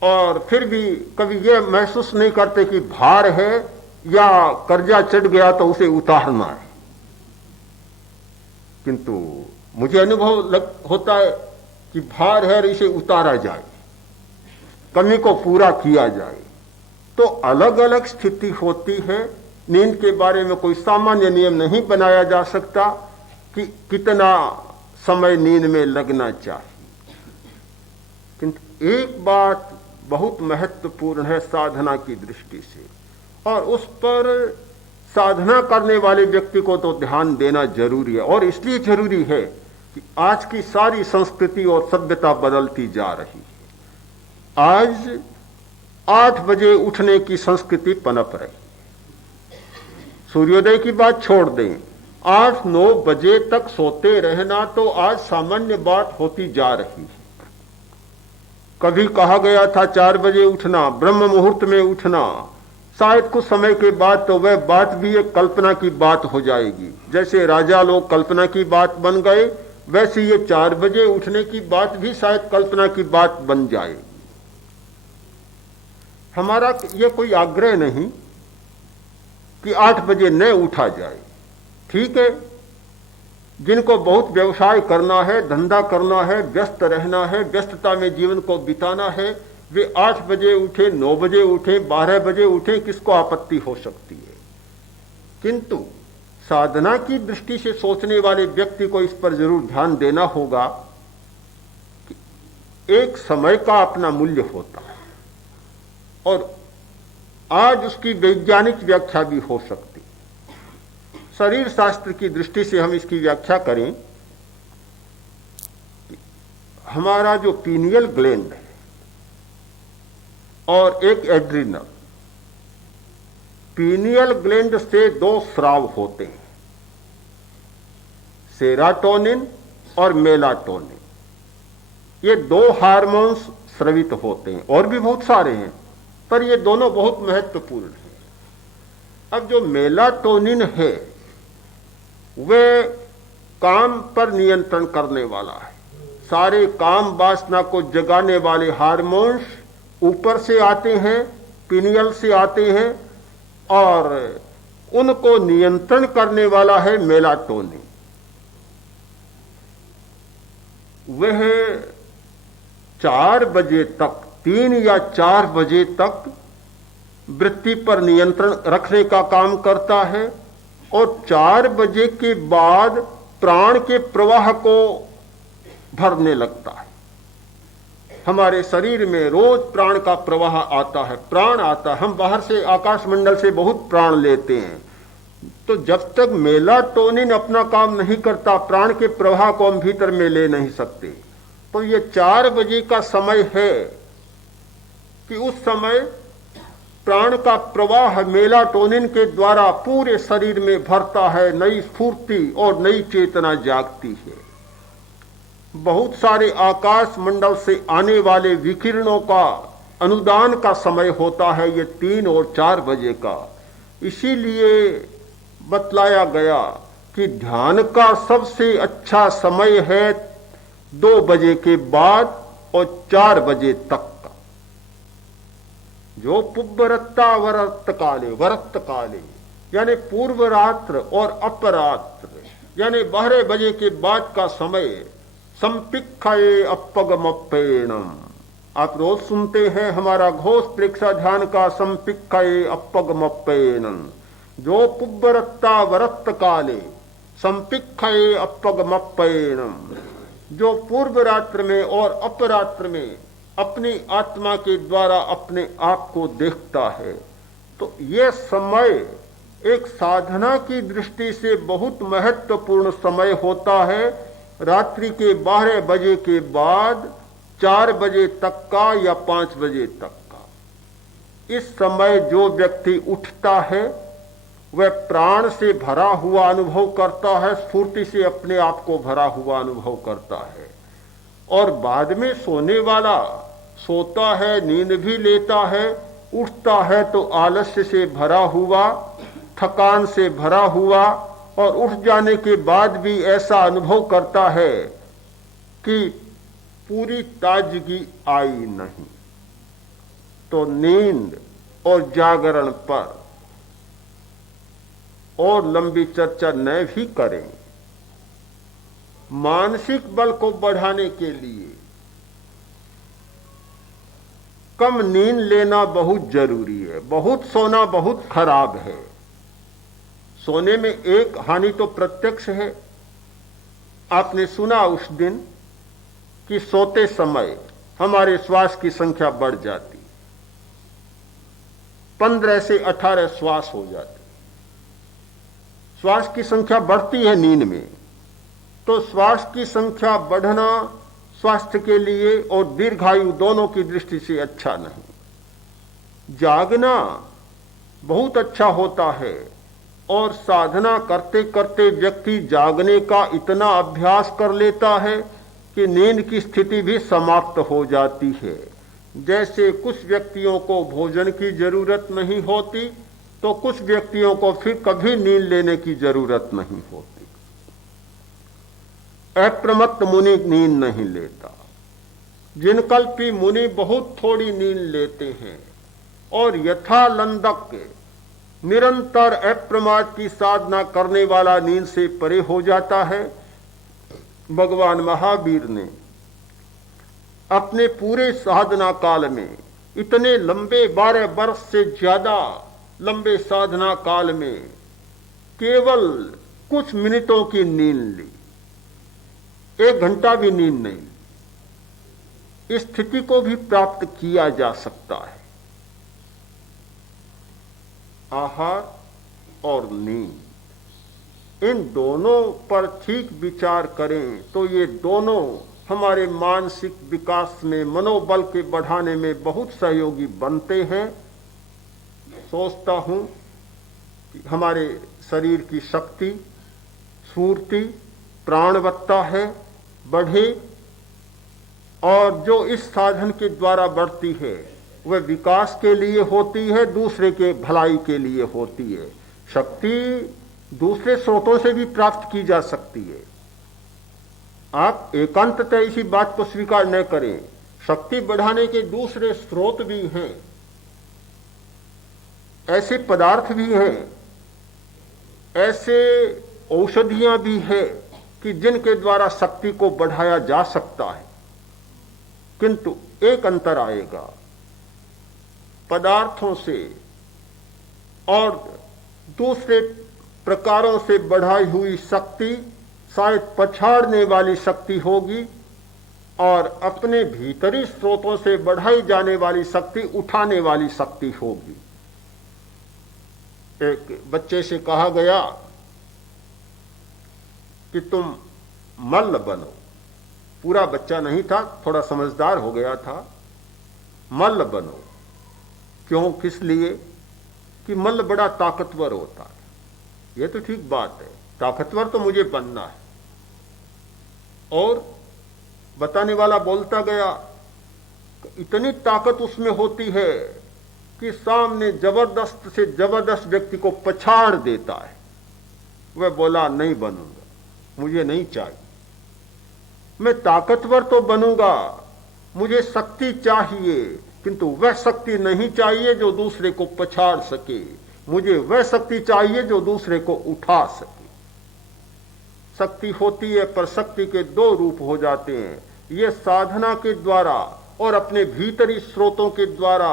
और फिर भी कभी यह महसूस नहीं करते कि भार है या कर्जा चढ़ गया तो उसे उतारना है। किंतु मुझे अनुभव होता है कि भार है और इसे उतारा जाए, कमी को पूरा किया जाए। तो अलग अलग स्थिति होती है। नींद के बारे में कोई सामान्य नियम नहीं बनाया जा सकता कि कितना समय नींद में लगना चाहिए। किंतु एक बात बहुत महत्वपूर्ण है साधना की दृष्टि से, और उस पर साधना करने वाले व्यक्ति को तो ध्यान देना जरूरी है। और इसलिए जरूरी है कि आज की सारी संस्कृति और सभ्यता बदलती जा रही है। आज 8 बजे उठने की संस्कृति पनप रही। सूर्योदय की बात छोड़ दें, 8-9 बजे तक सोते रहना तो आज सामान्य बात होती जा रही है। कभी कहा गया था 4 बजे उठना, ब्रह्म मुहूर्त में उठना, शायद कुछ समय के बाद तो वह बात भी एक कल्पना की बात हो जाएगी। जैसे राजा लोग कल्पना की बात बन गए, वैसे ये 4 बजे उठने की बात भी शायद कल्पना की बात बन जाए। हमारा ये कोई आग्रह नहीं कि 8 बजे न उठा जाए। ठीक है, जिनको बहुत व्यवसाय करना है, धंधा करना है, व्यस्त रहना है, व्यस्तता में जीवन को बिताना है, वे 8 बजे उठे, 9 बजे उठे, 12 बजे उठे, किसको आपत्ति हो सकती है। किंतु साधना की दृष्टि से सोचने वाले व्यक्ति को इस पर जरूर ध्यान देना होगा कि एक समय का अपना मूल्य होता है, और आज उसकी वैज्ञानिक व्याख्या भी हो सकती। शरीर शास्त्र की दृष्टि से हम इसकी व्याख्या करें कि हमारा जो पीनियल ग्लैंड है और एक एड्रिनल, पीनियल ग्लैंड से 2 स्राव होते हैं, सेरोटोनिन और मेलाटोनिन। ये 2 हार्मोन्स स्रवित होते हैं, और भी बहुत सारे हैं, पर ये दोनों बहुत महत्वपूर्ण हैं। अब जो मेलाटोनिन है वह काम पर नियंत्रण करने वाला है। सारे काम वासना को जगाने वाले हार्मोन्स ऊपर से आते हैं, पीनियल से आते हैं, और उनको नियंत्रण करने वाला है मेलाटोनिन। वह 4 बजे तक, 3 या 4 बजे तक वृत्ति पर नियंत्रण रखने का काम करता है, और 4 बजे के बाद प्राण के प्रवाह को भरने लगता है। हमारे शरीर में रोज प्राण का प्रवाह आता है, प्राण आता है। हम बाहर से आकाशमंडल से बहुत प्राण लेते हैं, तो जब तक मेलाटोनिन अपना काम नहीं करता, प्राण के प्रवाह को हम भीतर में ले नहीं सकते। तो ये 4 बजे का समय है कि उस समय प्राण का प्रवाह मेलाटोनिन के द्वारा पूरे शरीर में भरता है, नई स्फूर्ति और नई चेतना जागती है। बहुत सारे आकाश मंडल से आने वाले विकिरणों का अनुदान का समय होता है ये 3 और 4 बजे का। इसीलिए बतलाया गया कि ध्यान का सबसे अच्छा समय है 2 बजे के बाद और 4 बजे तक का, जो पुब्बरत्ता वरत काले यानी पूर्व रात्र और अपरात्र यानी 12 बजे के बाद का समय। संपिक्षये अपगमप्पेणम, आप रोज सुनते हैं हमारा घोष प्रेक्षा ध्यान का, संपिक्षये अपगमप्पेणम, जो पुब्बरत्ता वरत काले संपिक्षये अपगमप्पेणम, जो पूर्व रात्र में और अपरात्र में अपनी आत्मा के द्वारा अपने आप को देखता है। तो यह समय एक साधना की दृष्टि से बहुत महत्वपूर्ण समय होता है। रात्रि के 12 बजे के बाद 4 बजे तक का या 5 बजे तक का। इस समय जो व्यक्ति उठता है वह प्राण से भरा हुआ अनुभव करता है, स्फूर्ति से अपने आप को भरा हुआ अनुभव करता है। और बाद में सोने वाला सोता है, नींद भी लेता है, उठता है तो आलस्य से भरा हुआ, थकान से भरा हुआ, और उठ जाने के बाद भी ऐसा अनुभव करता है कि पूरी ताजगी आई नहीं। तो नींद और जागरण पर और लंबी चर्चा न भी करें। मानसिक बल को बढ़ाने के लिए कम नींद लेना बहुत जरूरी है। बहुत सोना बहुत खराब है। सोने में एक हानि तो प्रत्यक्ष है। आपने सुना उस दिन कि सोते समय हमारे श्वास की संख्या बढ़ जाती, 15 से 18 श्वास हो जाते। श्वास की संख्या बढ़ती है नींद में, तो श्वास की संख्या बढ़ना स्वास्थ्य के लिए और दीर्घायु दोनों की दृष्टि से अच्छा नहीं। जागना बहुत अच्छा होता है और साधना करते करते व्यक्ति जागने का इतना अभ्यास कर लेता है कि नींद की स्थिति भी समाप्त हो जाती है। जैसे कुछ व्यक्तियों को भोजन की जरूरत नहीं होती, तो कुछ व्यक्तियों को फिर कभी नींद लेने की जरूरत नहीं होती। अप्रमत्त मुनि नींद नहीं लेता। जिनकल्पी मुनि बहुत थोड़ी नींद लेते हैं और यथालंदक निरंतर अप्रमाद की साधना करने वाला नींद से परे हो जाता है। भगवान महावीर ने अपने पूरे साधना काल में इतने लंबे 12 वर्ष से ज्यादा लंबे साधना काल में केवल कुछ मिनटों की नींद ली, 1 घंटा भी नींद नहीं। इस स्थिति को भी प्राप्त किया जा सकता है। आहार और नींद, इन दोनों पर ठीक विचार करें तो ये दोनों हमारे मानसिक विकास में, मनोबल के बढ़ाने में बहुत सहयोगी बनते हैं। सोचता हूं कि हमारे शरीर की शक्ति, स्फूर्ति, प्राणवत्ता है, बढ़े, और जो इस साधन के द्वारा बढ़ती है वह विकास के लिए होती है, दूसरे के भलाई के लिए होती है। शक्ति दूसरे स्रोतों से भी प्राप्त की जा सकती है। आप एकांततः इसी बात को स्वीकार न करें। शक्ति बढ़ाने के दूसरे स्रोत भी हैं, ऐसे पदार्थ भी हैं, ऐसे औषधियां भी हैं कि जिनके द्वारा शक्ति को बढ़ाया जा सकता है। किंतु एक अंतर आएगा, पदार्थों से और दूसरे प्रकारों से बढ़ाई हुई शक्ति शायद पछाड़ने वाली शक्ति होगी, और अपने भीतरी स्रोतों से बढ़ाई जाने वाली शक्ति उठाने वाली शक्ति होगी। एक बच्चे से कहा गया कि तुम मल्ल बनो। पूरा बच्चा नहीं था, थोड़ा समझदार हो गया था। मल्ल बनो। क्यों, किस लिए? कि मल्ल बड़ा ताकतवर होता है। यह तो ठीक बात है, ताकतवर तो मुझे बनना है। और बताने वाला बोलता गया, इतनी ताकत उसमें होती है कि सामने जबरदस्त से जबरदस्त व्यक्ति को पछाड़ देता है। वह बोला, नहीं बनूंगा, मुझे नहीं चाहिए। मैं ताकतवर तो बनूंगा, मुझे शक्ति चाहिए, किंतु वह शक्ति नहीं चाहिए जो दूसरे को पछाड़ सके। मुझे वह शक्ति चाहिए जो दूसरे को उठा सके। शक्ति होती है, पर शक्ति के दो रूप हो जाते हैं। ये साधना के द्वारा और अपने भीतरी स्रोतों के द्वारा,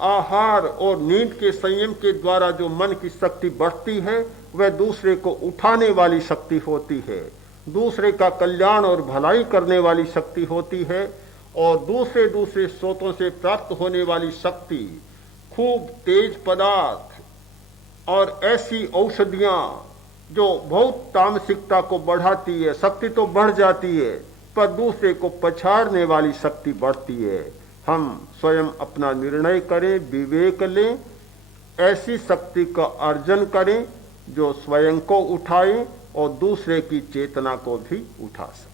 आहार और नींद के संयम के द्वारा जो मन की शक्ति बढ़ती है, वह दूसरे को उठाने वाली शक्ति होती है, दूसरे का कल्याण और भलाई करने वाली शक्ति होती है। और दूसरे दूसरे स्रोतों से प्राप्त होने वाली शक्ति, खूब तेज पदार्थ और ऐसी औषधियां जो बहुत तामसिकता को बढ़ाती है। शक्ति तो बढ़ जाती है, पर दूसरे को पछाड़ने वाली शक्ति बढ़ती है। हम स्वयं अपना निर्णय करें, विवेक लें, ऐसी शक्ति का अर्जन करें जो स्वयं को उठाए और दूसरे की चेतना को भी उठा सके।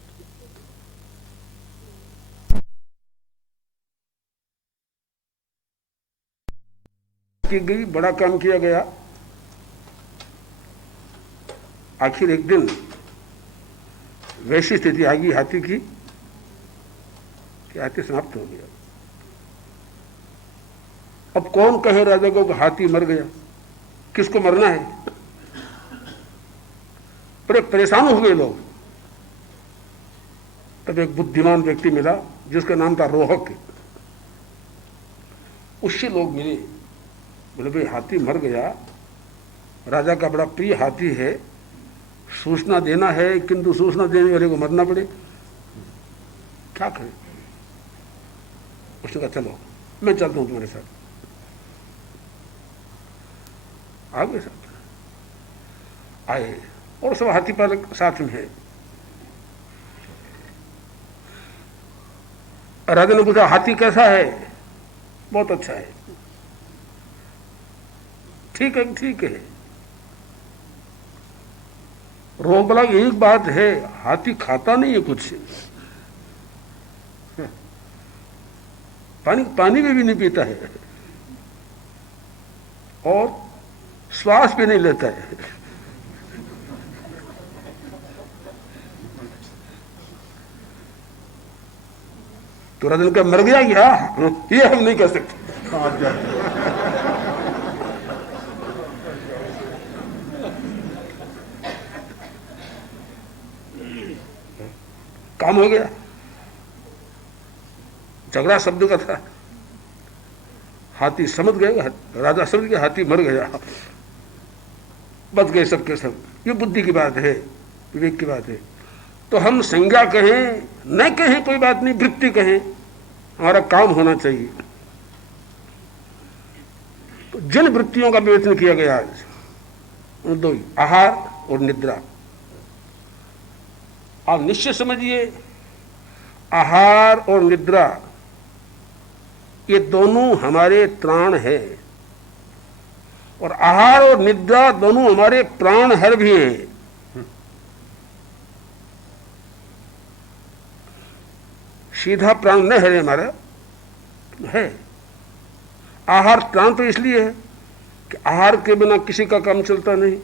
की गई, बड़ा काम किया गया। आखिर एक दिन वैसी स्थिति आ गई हाथी की कि हाथी समाप्त हो गया। अब कौन कहे राजा को कि हाथी मर गया, किसको मरना है? बड़े परेशान हो गए लोग। तब एक बुद्धिमान व्यक्ति मिला जिसका नाम था रोहक। उससे लोग मिले, बोले भाई हाथी मर गया, राजा का बड़ा प्रिय हाथी है, सूचना देना है, किंतु सूचना देने वाले को मरना पड़े, क्या करें? उसने कहा चलो मैं चलता हूं तुम्हारे साथ। आगे साथ आए और सब हाथी पालक साथ में है। राजा ने पूछा हाथी कैसा है? बहुत अच्छा है। ठीक है, ठीक है। रोक बोला एक बात है, हाथी खाता नहीं है कुछ, पानी में भी नहीं पीता है और श्वास भी नहीं लेता है। तो राजन का मर गया क्या? ये हम नहीं कह सकते। काम हो गया। झगड़ा शब्द का था। हाथी समझ गए, राजा समझ गया हाथी मर गया, बच गए सबके सब। ये बुद्धि की बात है, विवेक की बात है। तो हम संज्ञा कहें न कहें कोई बात नहीं, वृत्ति कहें, हमारा काम होना चाहिए। तो जिन वृत्तियों का विवेचन किया गया आज, उन दो ही, आहार और निद्रा। आप निश्चय समझिए, आहार और निद्रा ये दोनों हमारे त्राण है, और आहार और निद्रा दोनों हमारे प्राण हर भी हैं। सीधा प्राण न हरे हमारा है। आहार प्राण तो इसलिए है कि आहार के बिना किसी का काम चलता नहीं।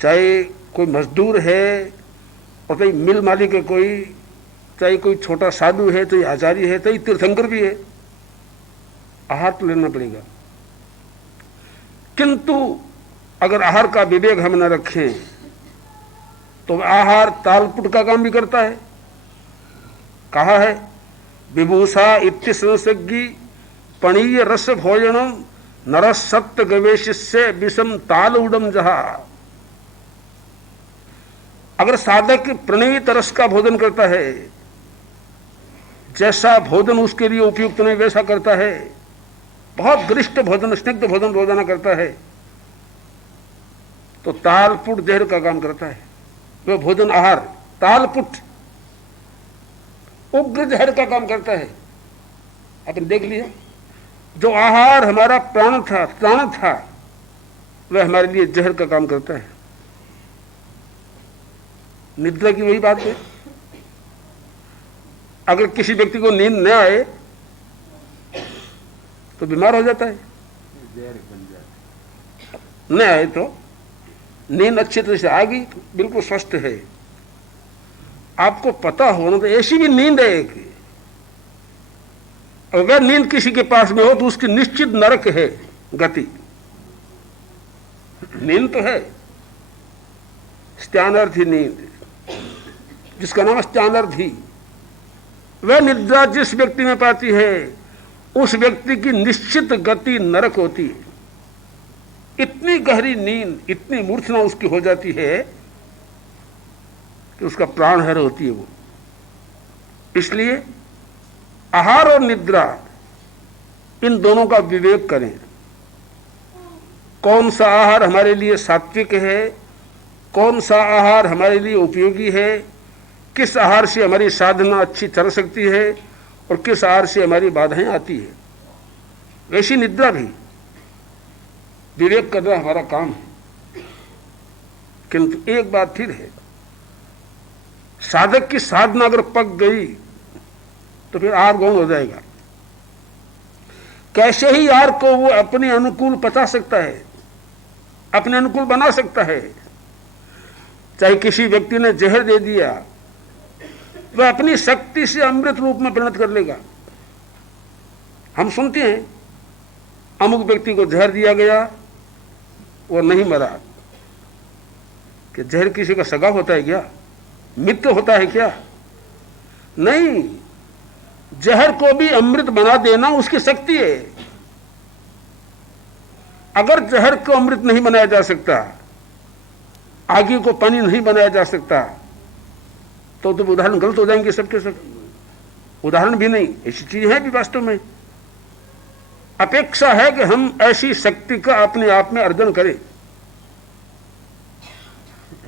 चाहे कोई मजदूर है और चाहे मिल मालिक है कोई, चाहे कोई छोटा साधु है, चाहे आचार्य है, चाहे तीर्थंकर भी है, आहार तो लेना पड़ेगा। किंतु अगर आहार का विवेक हम न रखें तो आहार तालपुट का काम भी करता है। कहा है विभूषा इत्य संसज्ञी पणीय रस भोजनम नरस सत्य गवेशिष्य विषम ताल उडम जहा। अगर साधक प्रणीत रस का भोजन करता है, जैसा भोजन उसके लिए उपयुक्त नहीं वैसा करता है, बहुत गरिष्ठ भोजन, स्निग्ध भोजन रोजाना करता है, तो तालपुट जहर का काम करता है। वह भोजन आहार तालपुट उग्र जहर का काम करता है। आपने देख लिया, जो आहार हमारा प्राण था वह हमारे लिए जहर का काम करता है। निद्रा की वही बात है। अगर किसी व्यक्ति को नींद न आए तो बीमार हो जाता है, न आए तो नींद अच्छी तरह से आ गई तो बिल्कुल स्वस्थ है। आपको पता होना तो ऐसी भी नींद है कि अगर नींद किसी के पास में हो तो उसकी निश्चित नरक है गति। नींद तो है, स्त्यानर्थी नींद, जिसका नाम स्त्यानर्थी। वह निद्रा जिस व्यक्ति में पाती है उस व्यक्ति की निश्चित गति नरक होती है। इतनी गहरी नींद, इतनी मूर्छना उसकी हो जाती है कि उसका प्राण हर होती है वो। इसलिए आहार और निद्रा इन दोनों का विवेक करें। कौन सा आहार हमारे लिए सात्विक है, कौन सा आहार हमारे लिए उपयोगी है, किस आहार से हमारी साधना अच्छी चल सकती है और किस आहार से हमारी बाधाएं आती है। वैसी निद्रा भी विवेक करना हमारा काम है। किंतु एक बात फिर है, साधक की साधना अगर पक गई तो फिर आहार गौण हो जाएगा। कैसे ही आहार को वो अपने अनुकूल पचा सकता है, अपने अनुकूल बना सकता है। चाहे किसी व्यक्ति ने जहर दे दिया, वह अपनी शक्ति से अमृत रूप में परिणत कर लेगा। हम सुनते हैं अमुक व्यक्ति को जहर दिया गया, वो नहीं मरा। कि जहर किसी का सगा होता है क्या, मित्र होता है क्या? नहीं, जहर को भी अमृत बना देना उसकी शक्ति है। अगर जहर को अमृत नहीं बनाया जा सकता, आगे को पानी नहीं बनाया जा सकता, तो उदाहरण गलत हो जाएंगे सबके सब। उदाहरण भी नहीं, ऐसी चीज है भी वास्तव में। अपेक्षा है कि हम ऐसी शक्ति का अपने आप में अर्जन करें,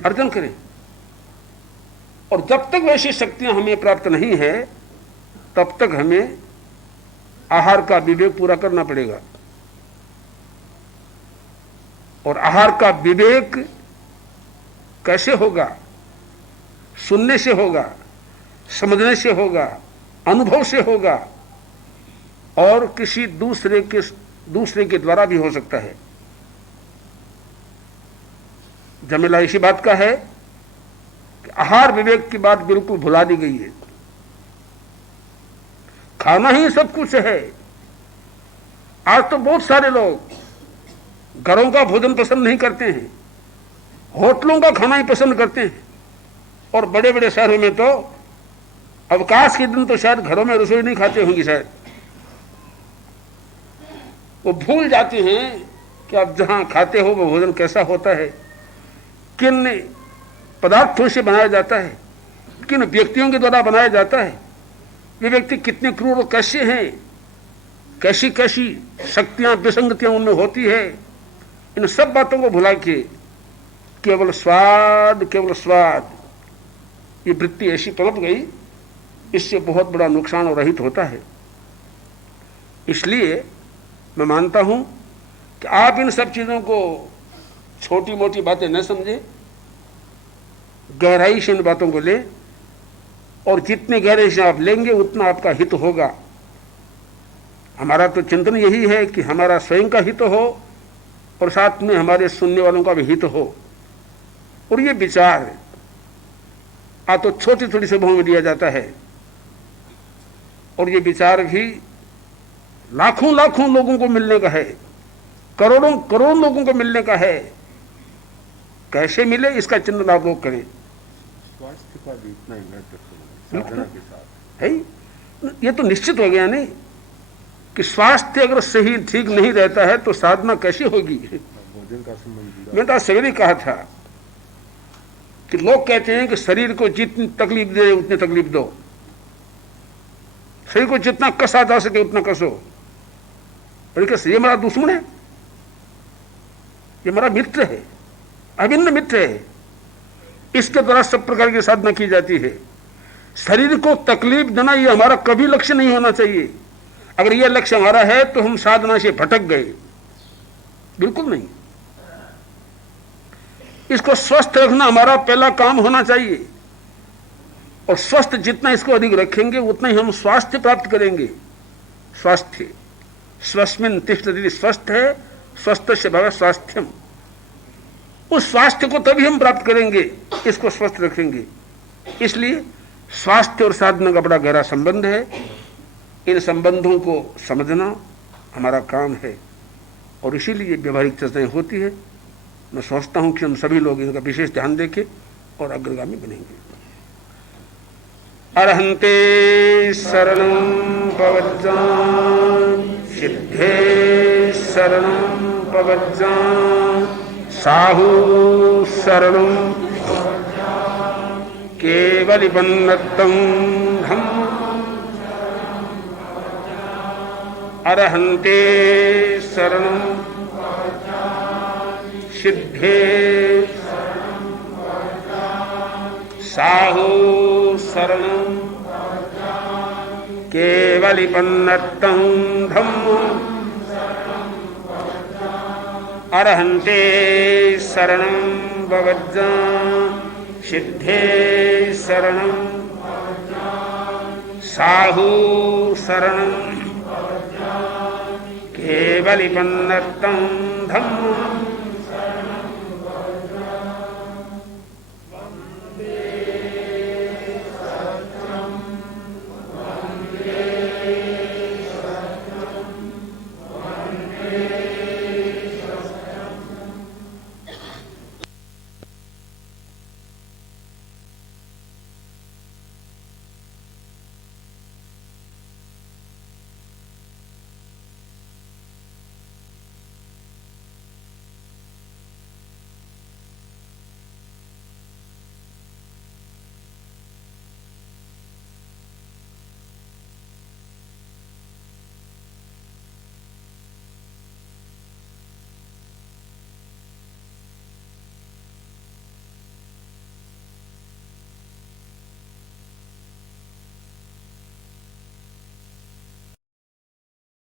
अर्जन करें। और जब तक वैसी शक्तियां हमें प्राप्त नहीं है तब तक हमें आहार का विवेक पूरा करना पड़ेगा। और आहार का विवेक कैसे होगा? सुनने से होगा, समझने से होगा, अनुभव से होगा, और किसी दूसरे के द्वारा भी हो सकता है। जमेला इसी बात का है कि आहार विवेक की बात बिल्कुल भुला दी गई है। खाना ही सब कुछ है। आज तो बहुत सारे लोग घरों का भोजन पसंद नहीं करते हैं, होटलों का खाना ही पसंद करते हैं। और बड़े बड़े शहरों में तो अवकाश के दिन तो शायद घरों में रसोई नहीं खाते होंगे। शायद वो भूल जाते हैं कि आप जहां खाते हो वो भोजन कैसा होता है, किन पदार्थों से बनाया जाता है, किन व्यक्तियों के द्वारा बनाया जाता है, वे व्यक्ति कितने क्रूर और कैसे हैं, कैसी कैसी शक्तियां विसंगतियां उनमें होती है। इन सब बातों को भुला के केवल स्वाद, केवल स्वाद, ये वृत्ति ऐसी पलट गई, इससे बहुत बड़ा नुकसान और रहित होता है। इसलिए मैं मानता हूं कि आप इन सब चीजों को छोटी मोटी बातें न समझे, गहराई से इन बातों को ले, और जितने गहरे से आप लेंगे उतना आपका हित होगा। हमारा तो चिंतन यही है कि हमारा स्वयं का हित हो और साथ में हमारे सुनने वालों का भी हित हो। और ये विचार तो छोटी छोटी सभाओं में दिया जाता है, और ये विचार भी लाखों लाखों लोगों को मिलने का है, करोड़ों करोड़ों लोगों को मिलने का है। कैसे मिले इसका चिंतन आप लोग करें। स्वास्थ्य का भी इतना ही महत्व साधना के साथ है। ये तो निश्चित हो गया नहीं कि स्वास्थ्य अगर सही ठीक नहीं रहता है तो साधना कैसी होगी। भोजन का संबंध मैंने तो सवेरे कहा था कि लोग कहते हैं कि शरीर को जितनी तकलीफ दे उतनी तकलीफ दो, शरीर को जितना कसा जा सके उतना कसो। और ये हमारा दुश्मन है, ये हमारा मित्र है। अभिन्न मित्र है। इसके द्वारा सब प्रकार की साधना की जाती है। शरीर को तकलीफ देना ये हमारा कभी लक्ष्य नहीं होना चाहिए। अगर यह लक्ष्य हमारा है तो हम साधना से भटक गए, बिल्कुल नहीं। इसको स्वस्थ रखना हमारा पहला काम होना चाहिए, और स्वस्थ जितना इसको अधिक रखेंगे उतना ही हम स्वास्थ्य प्राप्त करेंगे। स्वास्थ्य स्वस्मिन् तिष्ठति, स्वस्थ है, स्वस्थ से भव स्वास्थ्यम। उस स्वास्थ्य को तभी हम प्राप्त करेंगे, इसको स्वस्थ रखेंगे। इसलिए स्वास्थ्य और साधना का बड़ा गहरा संबंध है। इन संबंधों को समझना हमारा काम है, और इसीलिए व्यवहारिक चर्चाएं होती है। मैं सोचता हूं कि हम सभी लोग इनका विशेष ध्यान देके और अग्रगामी बनेंगे। अरहंते शरणं पवज्जान, सिद्धे शरणं पवज्जान, साहु शरणं केवलिपन्नतं धम्मं। अरहंते शरणं सिद्धे साहु शरणं केवलिपन्नतं धम्मं। अरहंते शरणं भवज्जान, सिद्धे शरणं साहु शरणं केवलिपन्नतं धम्मं।